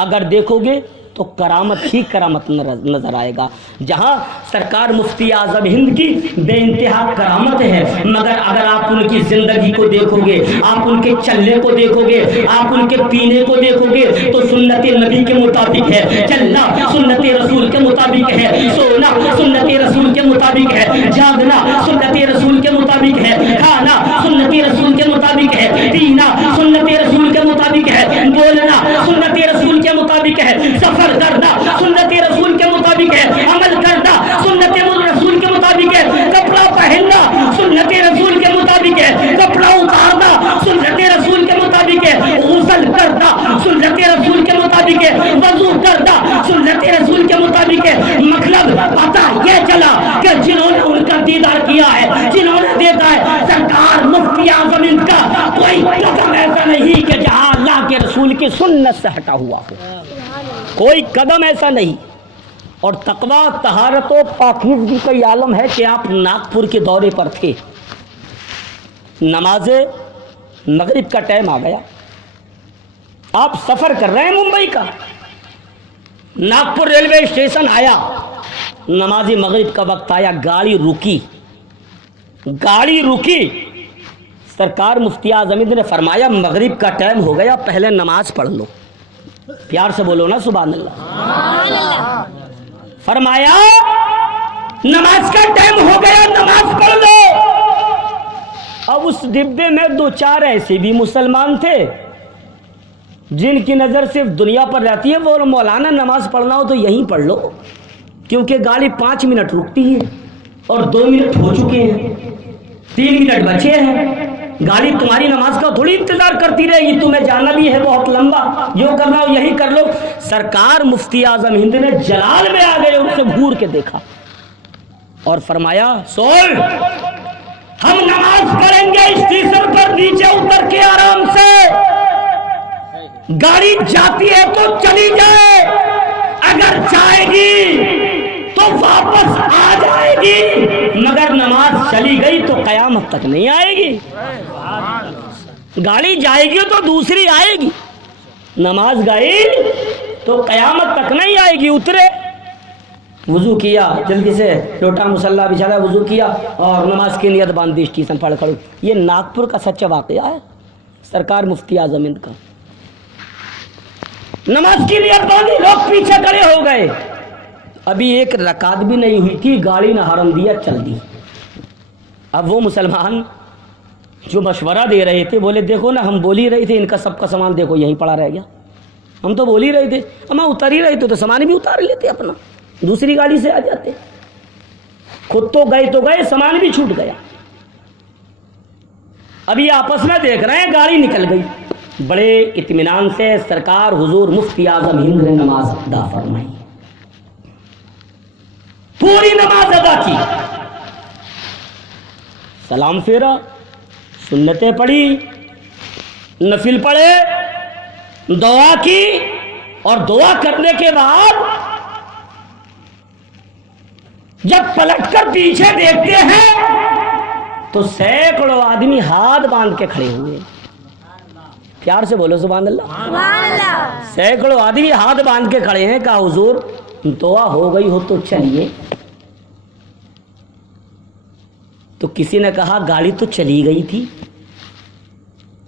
اگر دیکھو گے تو کرامت ہی کرامت نظر آئے گا۔ جہاں سرکار مفتی اعظم ہند کی بے انتہا کرامت ہے، مگر اگر آپ ان کی زندگی کو دیکھو گے، آپ ان کے چلنے کو دیکھو گے، آپ ان کے پینے کو دیکھو گے تو سنت نبی کے مطابق ہے، چلنا سنت رسول کے مطابق ہے، سونا سنت رسول کے مطابق ہے، جاگنا سنت رسول کے مطابق ہے، کھانا سنت رسول کے مطابق ہے، پینا سنت رسول کے مطابق ہے، بولنا سنت رسول کے مطابق ہے، سفر کرنا سنت رسول کے مطابق ہے، عمل کرنا سنت رسول کے مطابق ہے، کپڑا پہننا سنت رسول کے مطابق ہے، کپڑا اتارنا سنت رسول کے مطابق ہے، غسل کرنا سنت رسول کے مطابق ہے، وضو کرنا سنت رسول کے مطابق ہے۔ مطلب پتہ یہ چلا کہ جنہوں نے ان کا دیدار کیا ہے، جنہوں نے دیکھا ہے سرکار مفتی اعظم ہند کا کوئی قدم ایسا نہیں کہ جہاں اللہ کے رسول کی سنت سے ہٹا ہوا ہو، کوئی قدم ایسا نہیں۔ اور تقویٰ، طہارت و پاکیزگی کا یہ عالم ہے کہ آپ ناگپور کے دورے پر تھے، نماز مغرب کا ٹائم آ گیا، آپ سفر کر رہے ہیں ممبئی کا، ناگپور ریلوے اسٹیشن آیا، نماز مغرب کا وقت آیا، گاڑی رکی، سرکار مفتی اعظم ہند نے فرمایا مغرب کا ٹائم ہو گیا، پہلے نماز پڑھ لو۔ پیار سے بولو نا سبحان اللہ۔ فرمایا نماز کا ٹائم ہو گیا، نماز پڑھ لو۔ اب اس ڈبے میں 2-4 ایسے بھی مسلمان تھے جن کی نظر صرف دنیا پر رہتی ہے، وہ مولانا نماز پڑھنا ہو تو یہیں پڑھ لو، کیونکہ گاڑی 5 منٹ رکتی ہے، اور 2 منٹ ہو چکے ہیں, 3 منٹ بچے ہیں. گاڑی تمہاری نماز کا تھوڑی انتظار کرتی رہے گی, تمہیں جانا بھی ہے بہت لمبا, جو کرنا ہو یہی کر لو. سرکار مفتی اعظم ہند نے جلال میں آ گئے, ان سے گور کے دیکھا اور فرمایا سول, ہم نماز پڑھیں گے اسٹیشن پر نیچے اتر کے آرام سے, گاڑی جاتی ہے تو چلی جائے, اگر جائے گی تو واپس آ جائے گی, مگر نماز چلی گئی تو قیامت تک نہیں آئے گی. گاڑی جائے گی تو دوسری آئے گی, نماز گئی تو قیامت تک نہیں آئے گی. اترے, وضو کیا, جلدی سے لوٹا مصلی بچھایا, وضو کیا اور نماز کی نیت باندھی, اسٹیشن پڑھ کھڑو. یہ ناگپور کا سچا واقعہ ہے, سرکار مفتی اعظم ہند کا. نماز کی نیت باندھی, لوگ پیچھے کھڑے ہو گئے, ابھی 1 رکعت بھی نہیں ہوئی تھی, گاڑی نے ہارن دیا, چل دی. اب وہ مسلمان جو مشورہ دے رہے تھے بولے دیکھو نا, ہم بول ہی رہے تھے ان کا سب کا سامان دیکھو یہیں پڑا رہ گیا, ہم تو بول ہی رہے تھے, ہم اتر ہی رہے تھے تو سامان بھی اتار لیتے, اپنا دوسری گاڑی سے آ جاتے. خود تو گئے, سامان بھی چھوٹ گیا. ابھی آپس میں دیکھ رہے ہیں, گاڑی نکل گئی. بڑے اطمینان سے سرکار حضور مفتی اعظم ہند نے نماز ادا فرمائی, پوری نماز ادا کی, سلام پھیرا, سنتیں پڑھی, نفل پڑھے, دعا کی, اور دعا کرنے کے بعد جب پلٹ کر پیچھے دیکھتے ہیں تو سینکڑوں آدمی ہاتھ باندھ کے کھڑے ہوئے. پیار سے بولو سبحان اللہ. سینکڑوں آدمی ہاتھ باندھ کے کھڑے ہیں. کہا حضور دعا ہو گئی ہو تو چلیے. تو کسی نے کہا گاڑی تو چلی گئی تھی.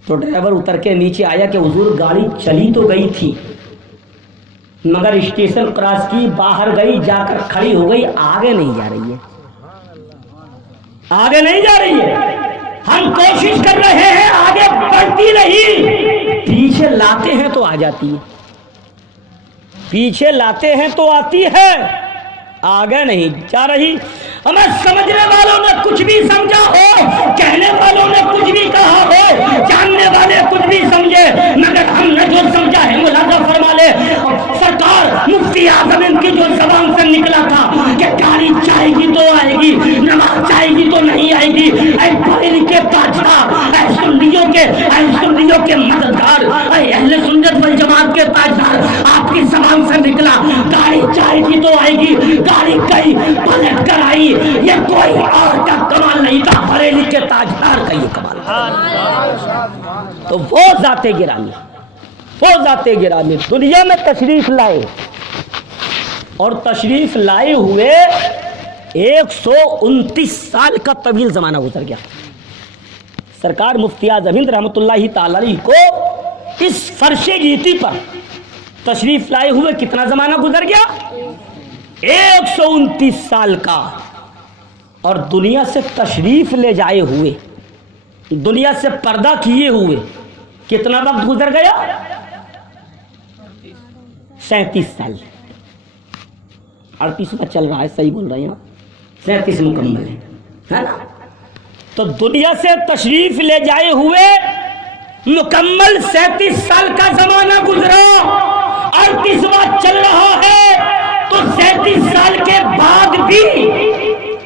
تو ڈرائیور اتر کے نیچے آیا کہ حضور گاڑی چلی تو گئی تھی, مگر اسٹیشن کراس کی, باہر گئی, جا کر کھڑی ہو گئی, آگے نہیں جا رہی ہے, آگے نہیں جا رہی ہے. ہم کوشش کر رہے ہیں, آگے بڑھتی نہیں, پیچھے لاتے ہیں تو آ جاتی ہے, پیچھے لاتے ہیں تو آتی ہے, آگے نہیں جا رہی. ہمیں سمجھنے والوں نے کچھ بھی سمجھا ہو, کہنے والوں نے کچھ بھی کہا ہو, جاننے والے کچھ بھی سمجھے, مگر ہم نے جو سمجھا ہے ملاحظہ فرما لے. سرکار مفتی اعظم ہند کی جو زبان سے نکلا تھا کہ گاڑی جائے گی تو آئے گی, نماز جائے گی تو نہیں آئے گی. اے پڑھے لکھے تاجدار, اے سنیوں کے مددگار, اے اہل سنت والجماعت کے تاجدار, آپ کی زبان سے نکلا گاڑی جائے گی تو آئے گی, گاڑی گئی پلٹ کر آئی. یہ کوئی اور کا کمال نہیں تھا, پڑھے لکھے تاجدار کا یہ کمال. تو وہ ذات گرامی دنیا میں تشریف لائے, اور تشریف لائے ہوئے 129 سال کا طویل زمانہ گزر گیا. سرکار مفتی اعظم ہند رحمۃ اللہ تعالی علیہ کو اس فرش گیتی پر تشریف لائے ہوئے کتنا زمانہ گزر گیا؟ 129 سال کا. اور دنیا سے تشریف لے جائے ہوئے, دنیا سے پردہ کیے ہوئے کتنا وقت گزر گیا؟ 37 سال. 38 چل رہا ہے, صحیح بول رہے ہیں, 37 مکمل ہے نا. تو دنیا سے تشریف لے جائے ہوئے مکمل 37 سال کا زمانہ گزرا, 38واں چل رہا ہے. تو 37 سال کے بعد بھی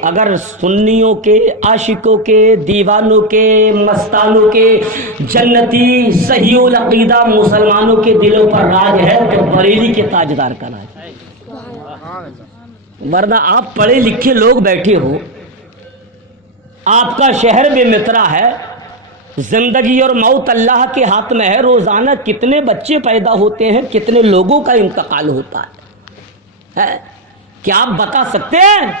اگر سنیوں کے, عاشقوں کے, دیوانوں کے, مستانوں کے, جنتی صحیح العقیدہ مسلمانوں کے دلوں پر راج ہے تو بریلی کے تاجدار کا راج ہے. ورنہ آپ پڑھے لکھے لوگ بیٹھے ہو, آپ کا شہر بے مترا ہے, زندگی اور موت اللہ کے ہاتھ میں ہے, روزانہ کتنے بچے پیدا ہوتے ہیں, کتنے لوگوں کا انتقال ہوتا ہے. کیا آپ بتا سکتے ہیں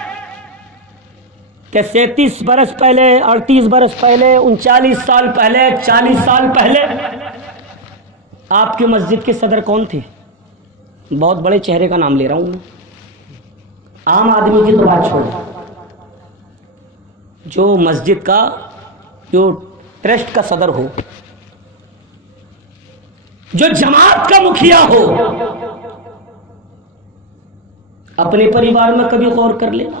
کہ 37 برس پہلے, 38 برس پہلے, 39 سال پہلے, 40 سال پہلے آپ کی مسجد کے صدر کون تھے؟ بہت بڑے چہرے کا نام لے رہا ہوں میں, عام آدمی کی تو بات چھوڑ, جو مسجد کا, جو ٹرسٹ کا صدر ہو, جو جماعت کا مکھیا ہو, اپنے پریوار میں کبھی غور کر لینا.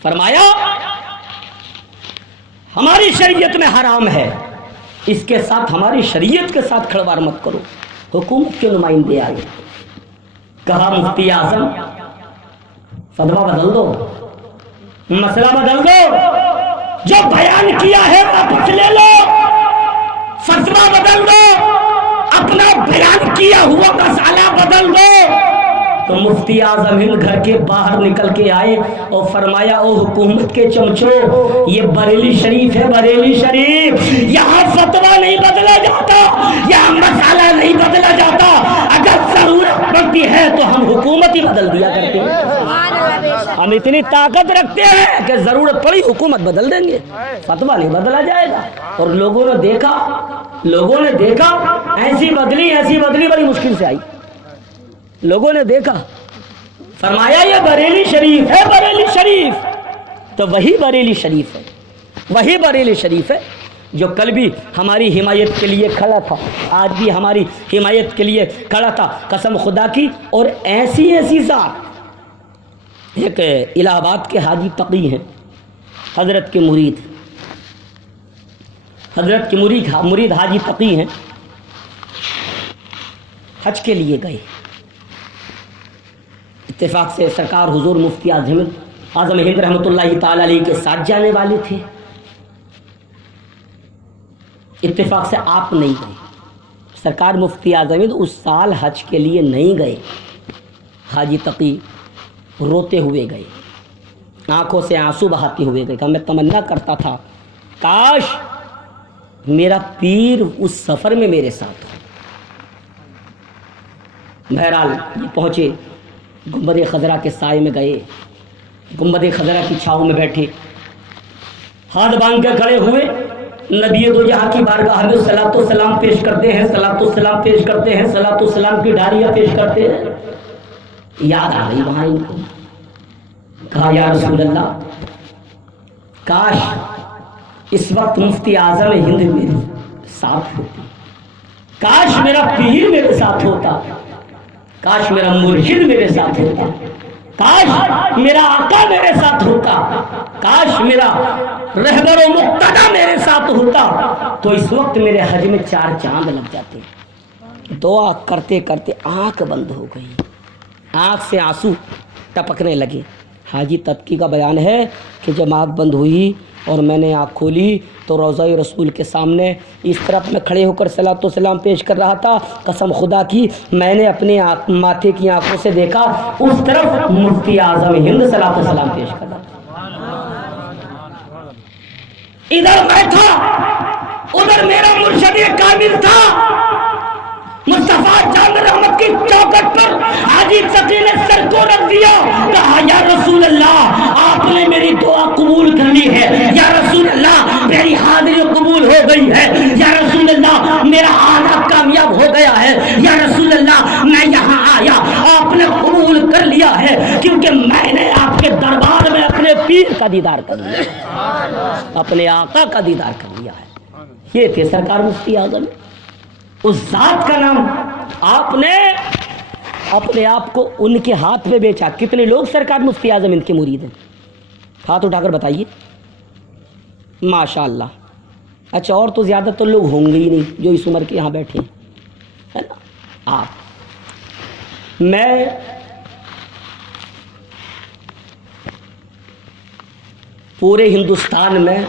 فرمایا ہماری شریعت میں حرام ہے، اس کے ساتھ ہماری شریعت کے ساتھ کھلواڑ مت کرو۔ حکومت کے نمائندے آئے، کہا مفتی اعظم فتویٰ بدل دو، مسئلہ بدل دو، جو بیان کیا ہے واپس لے لو، فتویٰ بدل دو، اپنا بیان کیا ہوا مسئلہ بدل دو۔ تو مفتی اعظم ہند گھر کے باہر نکل کے آئے اور فرمایا او حکومت کے چمچوں، یہ بریلی شریف ہے، بریلی شریف، یہاں فتویٰ نہیں بدلا جاتا، یہاں مسئلہ نہیں بدلا جاتا، اگر ضرورت پڑتی ہے تو ہم حکومت ہی بدل دیا کرتے ہیں، ہم اتنی طاقت رکھتے ہیں کہ ضرورت پڑی حکومت بدل دیں گے، فتویٰ نہیں بدلا جائے گا۔ اور لوگوں نے دیکھا ایسی بدلی بڑی مشکل سے آئی، لوگوں نے دیکھا، فرمایا یہ بریلی شریف ہے، بریلی شریف، تو وہی بریلی شریف ہے جو کل بھی ہماری حمایت کے لیے کھڑا تھا، آج بھی ہماری حمایت کے لیے کھڑا تھا، قسم خدا کی۔ اور ایسی ذات، ایک الہ آباد کے حاجی تقی ہیں، حضرت کے مرید حاجی تقی ہیں، حج کے لیے گئے، اتفاق سے سرکار حضور مفتی اعظم ہند رحمۃ اللہ تعالی علیہ کے ساتھ جانے والے تھے، اتفاق سے آپ نہیں گئے، سرکار مفتی اعظم ہند اس سال حج کے لیے نہیں گئے، حاجی تقی روتے ہوئے گئے، آنکھوں سے آنسو بہاتے ہوئے گئے، کہ میں تمنا کرتا تھا کاش میرا پیر اس سفر میں میرے ساتھ ہو۔ بہرحال یہ پہنچے، گنبد خضرا کے سائے میں گئے، گنبد خضرا کی چھاؤں میں بیٹھے، ہاتھ باندھ کر کھڑے ہوئے، نبی دو جہاں کی بارگاہ میں صلاۃ و سلام پیش کرتے ہیں، صلاۃ و سلام پیش کرتے ہیں، صلاۃ و سلام کی ڈھاریاں پیش کرتے ہیں۔ یاد آ گئی وہاں ان کو، کہا یا رسول اللہ کاش اس وقت مفتی اعظم ہند میرے ساتھ ہوتے، کاش میرا پیر میرے ساتھ ہوتا، کاش میرا مرشد میرے ساتھ ہوتا، کاش میرا آقا میرے ساتھ ہوتا، کاش میرا رہبر و مقتدی میرے ساتھ ہوتا، تو اس وقت میرے حج میں 4 چاند لگ جاتے۔ دعا کرتے کرتے آنکھ بند ہو گئی، آنکھ سے آنسو ٹپکنے لگے۔ حاجی تقی کا بیان ہے کہ جب آنکھ بند ہوئی اور میں نے آنکھ کھولی تو روضہ رسول کے سامنے اس طرف میں کھڑے ہو کر صلاۃ و سلام پیش کر رہا تھا، قسم خدا کی میں نے اپنے ماتھے کی آنکھوں سے دیکھا اس طرف مفتی اعظم ہند صلاۃ و سلام پیش کر رہا تھا، ادھر میں تھا، ادھر میرا مرشد کامل تھا، مصطفیٰ چاند رحمت کی چوکھٹ پر حاجی تقی نے سر کو رکھ دیا، کہا یا رسول اللہ آپ نے میری دعا قبول کر لی ہے، یا رسول اللہ میری حاضری قبول ہو گئی ہے، یا رسول اللہ میرا آنا کامیاب ہو گیا ہے، یا رسول اللہ میں یہاں آیا آپ نے قبول کر لیا ہے، کیونکہ میں نے آپ کے دربار میں اپنے پیر کا دیدار کر لیا، اپنے آقا کا دیدار کر لیا ہے۔ یہ تھے سرکار مفتی اعظم، اس ذات کا نام آپ نے اپنے آپ کو ان کے ہاتھ میں بیچا۔ کتنے لوگ سرکار مفتی اعظم ان کے مرید ہیں؟ ہاتھ اٹھا کر بتائیے۔ ماشاء اللہ، اچھا اور تو زیادہ تر لوگ ہوں گے ہی نہیں جو اس عمر کے یہاں بیٹھے ہیں، ہے نا؟ میں پورے ہندوستان میں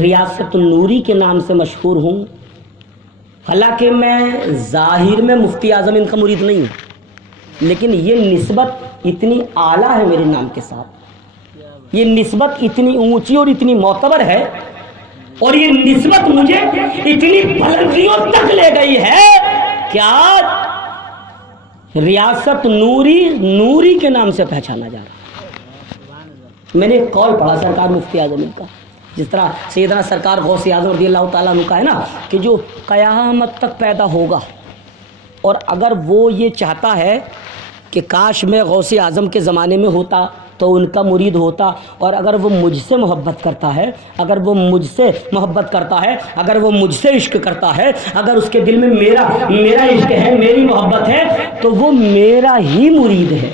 ریاست نوری کے نام سے مشہور ہوں، حالانکہ میں ظاہر میں مفتی اعظم ان کا مرید نہیں ہوں، لیکن یہ نسبت اتنی اعلیٰ ہے میرے نام کے ساتھ، یہ نسبت اتنی اونچی اور اتنی معتبر ہے، اور یہ نسبت مجھے اتنی بلندیوں تک لے گئی ہے کہ آج ریاست نوری کے نام سے پہچانا جا رہا ہے۔ میں نے ایک قول پڑھا سرکار مفتی اعظم ان کا، جس طرح سیدنا سرکار غوث اعظم رضی اللہ تعالیٰ عنہ کا ہے نا کہ جو قیامت تک پیدا ہوگا، اور اگر وہ یہ چاہتا ہے کہ کاش میں غوث اعظم کے زمانے میں ہوتا تو ان کا مرید ہوتا، اور اگر وہ مجھ سے محبت کرتا ہے، اگر وہ مجھ سے محبت کرتا ہے، اگر وہ مجھ سے عشق کرتا ہے، اگر اس کے دل میں میرا عشق ہے، میری محبت ہے، تو وہ میرا ہی مرید ہے۔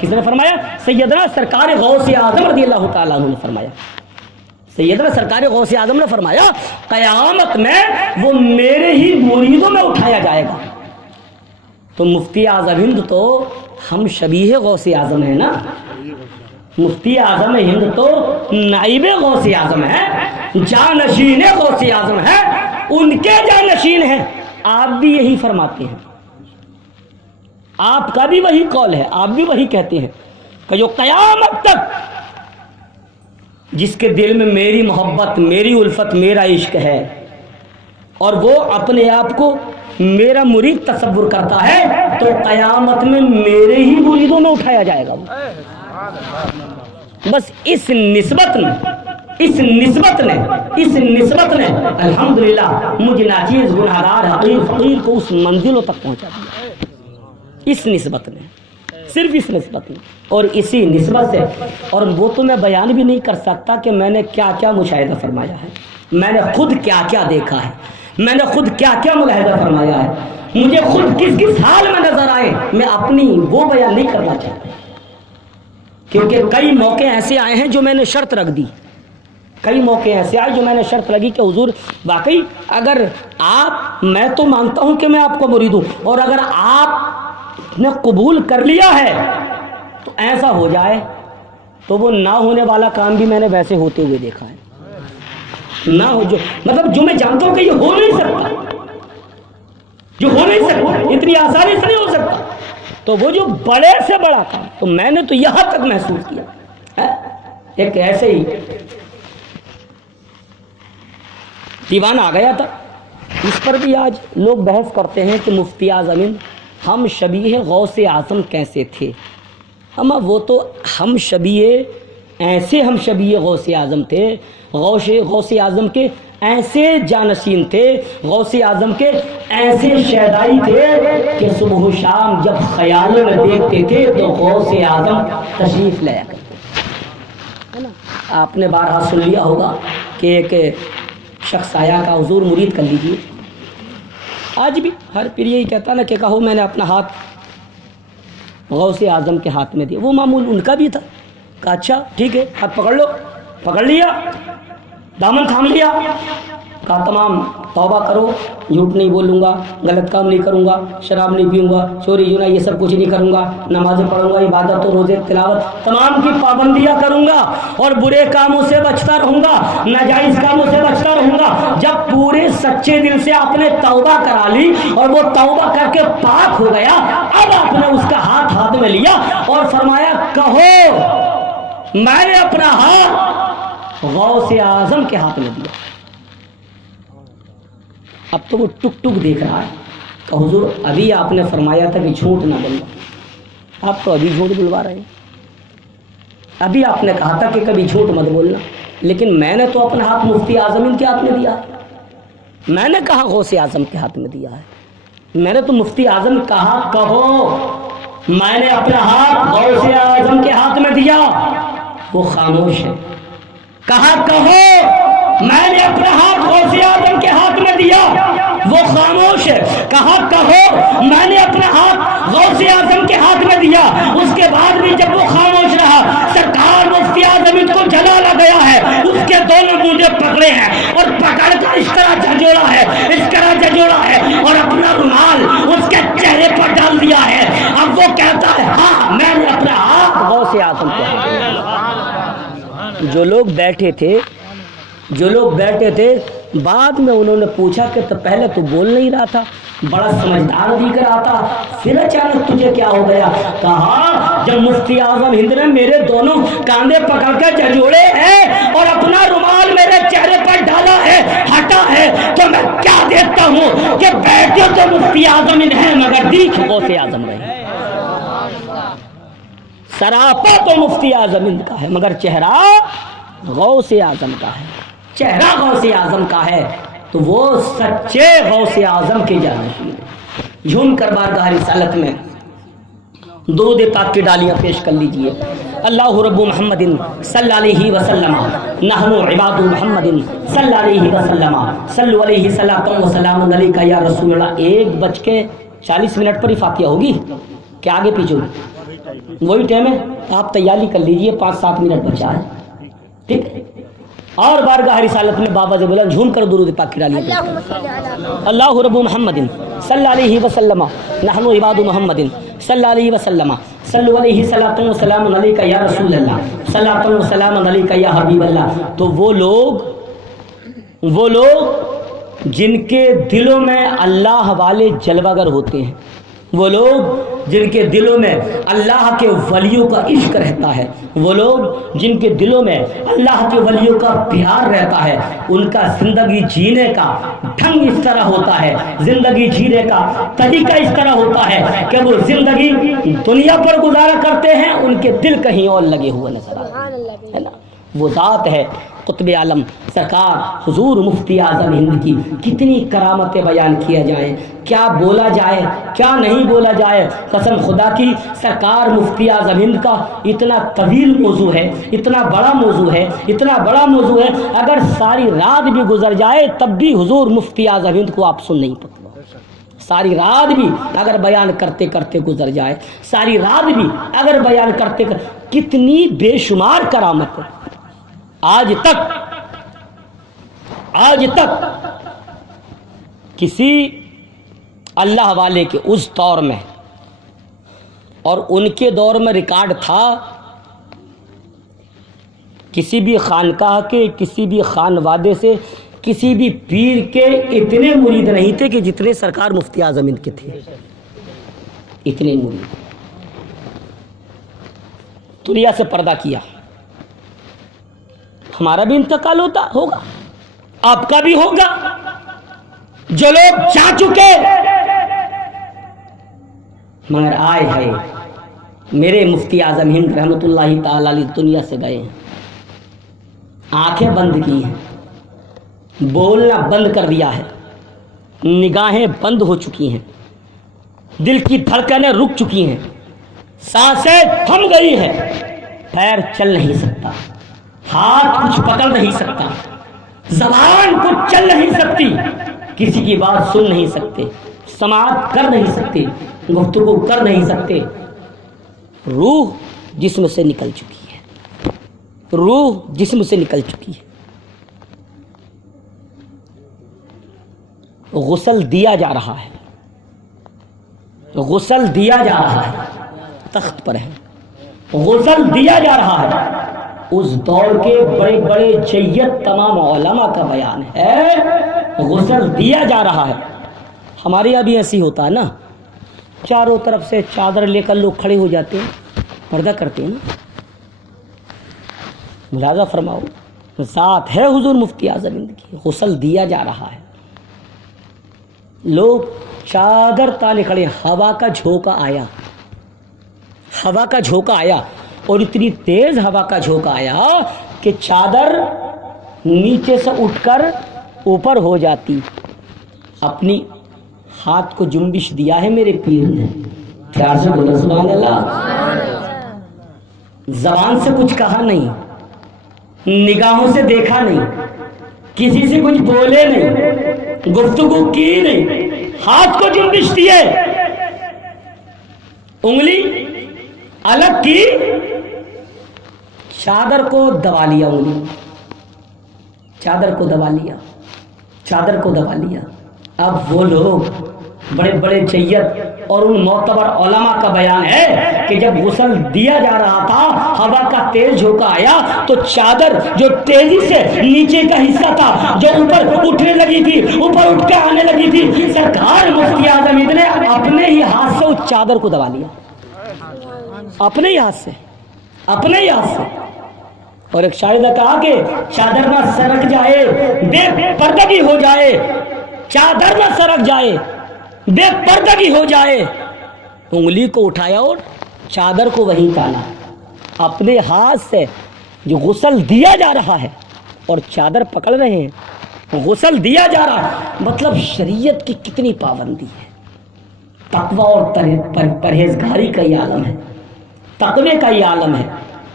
کس نے فرمایا؟ سیدنا سرکار غوث اعظم رضی اللہ تعالیٰ عنہ نے فرمایا. سیدنا سرکار غوث اعظم نے فرمایا قیامت میں وہ میرے ہی مریدوں میں اٹھایا جائے گا. تو مفتی اعظم ہند تو ہم شبیہ غوث اعظم ہیں نا. مفتی اعظم ہند تو نائب غوث اعظم ہے، جانشین غوث اعظم ہے، ان کے جانشین ہیں. آپ بھی یہی فرماتے ہیں، آپ کا بھی وہی قول ہے، آپ بھی وہی کہتے ہیں کہ جو قیامت تک جس کے دل میں میری محبت، میری الفت، میرا عشق ہے اور وہ اپنے آپ کو میرا مرید تصور کرتا ہے تو قیامت میں میرے ہی مریدوں میں اٹھایا جائے گا. بس اس نسبت نے الحمدللہ مجھے ناچیز گناہگار حقیر فقیر کو اس منزلوں تک پہنچا دیا. اس نسبت نے، صرف اس نسبت میں، اور اسی نسبت سے. اور وہ تو میں بیان بھی نہیں کر سکتا کہ میں نے کیا کیا مشاہدہ فرمایا ہے، میں نے خود کیا کیا دیکھا ہے، میں نے خود کیا کیا ملاحظہ فرمایا ہے، مجھے خود کس کس حال میں نظر آئے. میں اپنی وہ بیان نہیں کرنا چاہتا کیونکہ کئی موقع ایسے آئے ہیں جو میں نے شرط رکھ دی. کئی موقع ایسے آئے جو میں نے شرط لگی کہ حضور واقعی اگر آپ، میں تو مانتا ہوں کہ میں آپ کو مرید ہوں، اور اگر آپ نے قبول کر لیا ہے تو ایسا ہو جائے تو وہ نہ ہونے والا کام بھی میں نے ویسے ہوتے ہوئے دیکھا ہے. نہ ہو جو مطلب جو میں جانتا ہوں کہ یہ ہو نہیں سکتا، جو ہو نہیں سکتا، اتنی آسانی سے نہیں ہو سکتا، تو وہ جو بڑے سے بڑا کام تو میں نے تو یہاں تک محسوس کیا. ایک ایسے ہی دیوان آ گیا تھا، اس پر بھی آج لوگ بحث کرتے ہیں کہ مفتی اعظم ہم شبیہ غوث اعظم کیسے تھے. اما وہ تو ہم شبیہ غوث اعظم تھے. غوث اعظم کے ایسے جانشین تھے، غوث اعظم کے ایسے شیدائی تھے کہ صبح و شام جب خیالوں میں دیکھتے تھے تو غوث اعظم تشریف لے کرتے ہے نا. آپ نے بارہا سن لیا ہوگا کہ ایک شخص آیا کا حضور مرید کر لیجیے. آج بھی ہر پیر یہی کہتا نا کہ کہو میں نے اپنا ہاتھ غوث اعظم کے ہاتھ میں دیا. وہ معمول ان کا بھی تھا. کہا اچھا ٹھیک ہے، ہاتھ پکڑ لو. پکڑ لیا، دامن تھام لیا. کہا تمام توبہ کرو، جھوٹ نہیں بولوں گا، غلط کام نہیں کروں گا، شراب نہیں پیوں گا، چوری جنا یہ سب کچھ نہیں کروں گا، نمازیں پڑھوں گا، عبادت و روزے تلاوت تمام کی پابندیاں کروں گا، اور برے کاموں سے بچتا رہوں گا، ناجائز کاموں سے بچتا رہوں گا. جب پورے سچے دل سے آپ نے توبہ کرا لی اور وہ توبہ کر کے پاک ہو گیا، اب آپ نے اس کا ہاتھ میں لیا اور فرمایا کہو میں نے اپنا ہاتھ غوث اعظم کے ہاتھ میں دیا. اب تو وہ ٹک ٹک دیکھ رہا ہے کہ حضور ابھی آپ نے فرمایا تھا کہ جھوٹ نہ بولنا، آپ تو ابھی جھوٹ بلوا رہے ہیں. ابھی آپ نے کہا تھا کہ کبھی جھوٹ مت بولنا، لیکن میں نے تو اپنا ہاتھ مفتی اعظم کے ہاتھ میں دیا. میں نے کہا غوث اعظم کے ہاتھ میں دیا ہے. میں نے تو مفتی اعظم کہا کہو میں نے اپنا ہاتھ غوث اعظم کے ہاتھ میں دیا. وہ خاموش ہے. کہا کہو میں نے اپنا ہاتھ غوث اعظم کے ہاتھ میں دیا. وہ خاموش ہے. کہا کہو میں نے اپنا ہاتھ غوث اعظم کے ہاتھ میں دیا. اس کے بعد بھی جب وہ خاموش رہا، سرکار مفتی اعظم کو جلا لا گیا ہے. اس کے دونوں مونڈے پکڑے ہیں اور پکڑ کر اس طرح جھجوڑا ہے اور اپنا رومال اس کے چہرے پر ڈال دیا ہے. اب وہ کہتا ہے ہاں میں نے اپنا ہاتھ غوث اعظم کے ہاتھ میں دیا. جو لوگ بیٹھے تھے بعد میں انہوں نے پوچھا کہ تو پہلے تو بول نہیں رہا تھا، بڑا سمجھدار دکھ رہا تھا، پھر اچانک تجھے کیا ہو گیا؟ کہا جب مفتی اعظم ہند نے میرے دونوں کاندھے پکڑ کر جھجوڑے ہیں اور اپنا رومال میرے چہرے پر ڈالا ہے، ہٹا ہے، تو میں کیا دیکھتا ہوں کہ بیٹھے تو مفتی اعظم ہند ہیں مگر دیکھ غوث اعظم رہے. سراپا تو مفتی اعظم ہند کا ہے مگر چہرہ غوث اعظم کا ہے. چہرہ غوث اعظم کا ہے تو وہ سچے غوث اعظم کے جانشین ہیں. جھوم کر بارگاہ رسالت میں درود پاک کی ڈالیاں پیش کر لیجئے. اللہ رب محمد صلی علیہ وسلم نحن عباد محمد صلی علیہ وسلم صلو علیہ صلاۃ و سلام علیک یا رسول اللہ. 1:40 پر ہی فاتحہ ہوگی کہ آگے پیچھے ہوگی؟ وہی ٹائم ہے, آپ تیاری کر لیجئے, 5-7 منٹ بچا ہے, ٹھیک ہے. اور بارگاہ رسالت میں بابا سے بلند جھوم کر درود پاک کرا لیجیے. اللہ رب محمد صلی اللہ علیہ وسلم نحن عباد محمد صلی اللہ علیہ وسلم صلو علیہ صلاۃ و سلام علیک یا رسول اللہ صلاۃ و سلام علیک یا حبیب اللہ. تو وہ لوگ جن کے دلوں میں اللہ والے جلوہ گر ہوتے ہیں, وہ لوگ جن کے دلوں میں اللہ کے ولیوں کا عشق رہتا ہے, وہ لوگ جن کے دلوں میں اللہ کے ولیوں کا پیار رہتا ہے, ان کا زندگی جینے کا ڈھنگ اس طرح ہوتا ہے, زندگی جینے کا طریقہ اس طرح ہوتا ہے کہ وہ زندگی دنیا پر گزارا کرتے ہیں, ان کے دل کہیں اور لگے ہوئے نظر آتے ہیں نا. وہ ذات ہے قطب عالم سرکار حضور مفتی اعظم ہند کی. کتنی کرامتیں بیان کیا جائیں, کیا بولا جائے کیا نہیں بولا جائے. قسم خدا کی سرکار مفتی اعظم ہند کا اتنا طویل موضوع ہے, اتنا بڑا موضوع ہے, اتنا بڑا موضوع ہے, اگر ساری رات بھی گزر جائے تب بھی حضور مفتی اعظم ہند کو آپ سن نہیں پاتے. ساری رات بھی اگر بیان کرتے کرتے گزر جائے, ساری رات بھی اگر بیان کرتے کتنی بے شمار کرامت ہے. آج تک کسی اللہ والے کے اس دور میں اور ان کے دور میں ریکارڈ تھا, کسی بھی خانقاہ کے, کسی بھی خان وادے سے, کسی بھی پیر کے اتنے مرید نہیں تھے کہ جتنے سرکار مفتی اعظم ہند کے تھے. اتنے مرید. دنیا سے پردہ کیا, ہمارا بھی انتقال ہوگا, آپ کا بھی ہوگا. جو لوگ جا چکے مگر آئے ہیں, میرے مفتی اعظم ہند رحمۃ اللہ تعالی علیہ دنیا سے گئے ہیں, آنکھیں بند کی ہیں, بولنا بند کر دیا ہے, نگاہیں بند ہو چکی ہیں, دل کی دھڑکنیں رک چکی ہیں, سانسیں تھم گئی ہیں, پیر چل نہیں سکتا, ہاتھ کچھ پکڑ نہیں سکتا, زبان کچھ چل نہیں سکتی, کسی کی بات سن نہیں سکتے, سماعت کر نہیں سکتے, گفتگو کر نہیں سکتے. روح جسم سے نکل چکی ہے, روح جسم سے نکل چکی ہے. غسل دیا جا رہا ہے, غسل دیا جا رہا ہے, تخت پر ہے, غسل دیا جا رہا ہے. اس دور کے بڑے بڑے جید تمام علماء کا بیان ہے, غسل دیا جا رہا ہے. ہمارے یہاں بھی ایسی ہوتا ہے نا, چاروں طرف سے چادر لے کر لوگ کھڑے ہو جاتے ہیں, پردہ کرتے ہیں نا. ملاحظہ فرماؤ, ذات ہے حضور مفتی اعظم ہند کی, غسل دیا جا رہا ہے. لوگ چادر تانے کھڑے, ہوا کا جھونکا آیا, ہوا کا جھونکا آیا, اور اتنی تیز ہوا کا جھونکا آیا کہ چادر نیچے سے اٹھ کر اوپر ہو جاتی. اپنی ہاتھ کو جنبش دیا ہے میرے پیر نے, پیار سے بولا سبحان اللہ. زبان سے کچھ کہا نہیں, نگاہوں سے دیکھا نہیں, کسی سے کچھ بولے نہیں, گفتگو کی نہیں, ہاتھ کو جنبش دیے, انگلی الگ کی, چادر کو دبا لیا, انگلی چادر کو دبا لیا, چادر کو دبا لیا. اب وہ لوگ بڑے بڑے جید اور ان معتبر علماء کا بیان ہے کہ جب غسل دیا جا رہا تھا, ہوا کا تیز جھونکا آیا تو چادر جو تیزی سے نیچے کا حصہ تھا جو اوپر اٹھنے لگی تھی, اوپر اٹھ کے آنے لگی تھی, سرکار مفتی اعظم ہند نے اپنے ہی ہاتھ سے اس چادر کو دبا لیا, اپنے ہی ہاتھ سے, اپنے ہی ہاتھ سے. اور ایک شاعر نے کہا کہ چادر نہ سرک جائے بے پردگی ہو جائے, چادر نہ سرک جائے بے پردگی ہو جائے. انگلی کو اٹھایا اور چادر کو وہیں تانا, اپنے ہاتھ سے جو غسل دیا جا رہا ہے اور چادر پکڑ رہے ہیں, غسل دیا جا رہا ہے. مطلب شریعت کی کتنی پابندی ہے. تقوی اور پرہیزگاری کا یہ عالم ہے, تقوی کا یہ عالم ہے,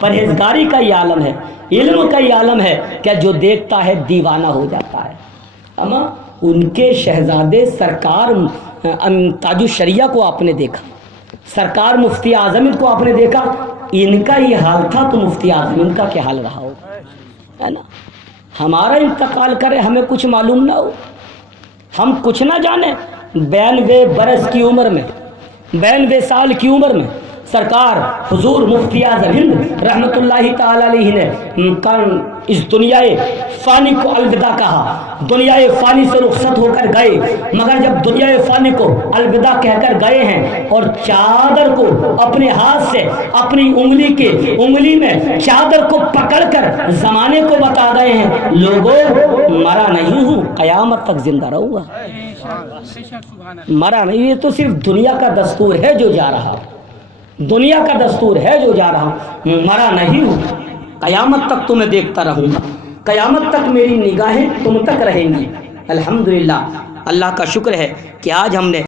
پرہیزگاری کا یہ عالم ہے, علم کا یہ عالم ہے. کیا جو دیکھتا ہے دیوانہ ہو جاتا ہے. اما ان کے شہزادے سرکار تاج الشریعہ کو آپ نے دیکھا, سرکار مفتی اعظم ان کو آپ نے دیکھا، ان کا یہ حال تھا تو مفتی اعظم ان کا کیا حال رہا ہو، ہے نا؟ ہمارا انتقال کرے ہمیں کچھ معلوم نہ ہو، ہم کچھ نہ جانیں، 92 برس کی عمر میں، 92 سال کی عمر میں سرکار حضور مفتی اعظم ہند رحمۃ اللہ تعالی علیہ نے اس دنیائے فانی کو الوداع کہا، دنیائے فانی سے رخصت ہو کر گئے، مگر جب دنیائے فانی کو الوداع کہہ کر گئے ہیں اور چادر کو اپنے ہاتھ سے اپنی انگلی میں چادر کو پکڑ کر زمانے کو بتا گئے ہیں، لوگوں مرا نہیں ہوں، قیامت تک زندہ رہوں گا، مرا نہیں، یہ تو صرف دنیا کا دستور ہے جو جا رہا، دنیا کا دستور ہے جو جا رہا، مرا نہیں ہوں، قیامت تک تمہیں دیکھتا رہوں گا، قیامت تک میری نگاہیں تم تک رہیں گی۔ الحمدللہ، اللہ کا شکر ہے کہ آج ہم نے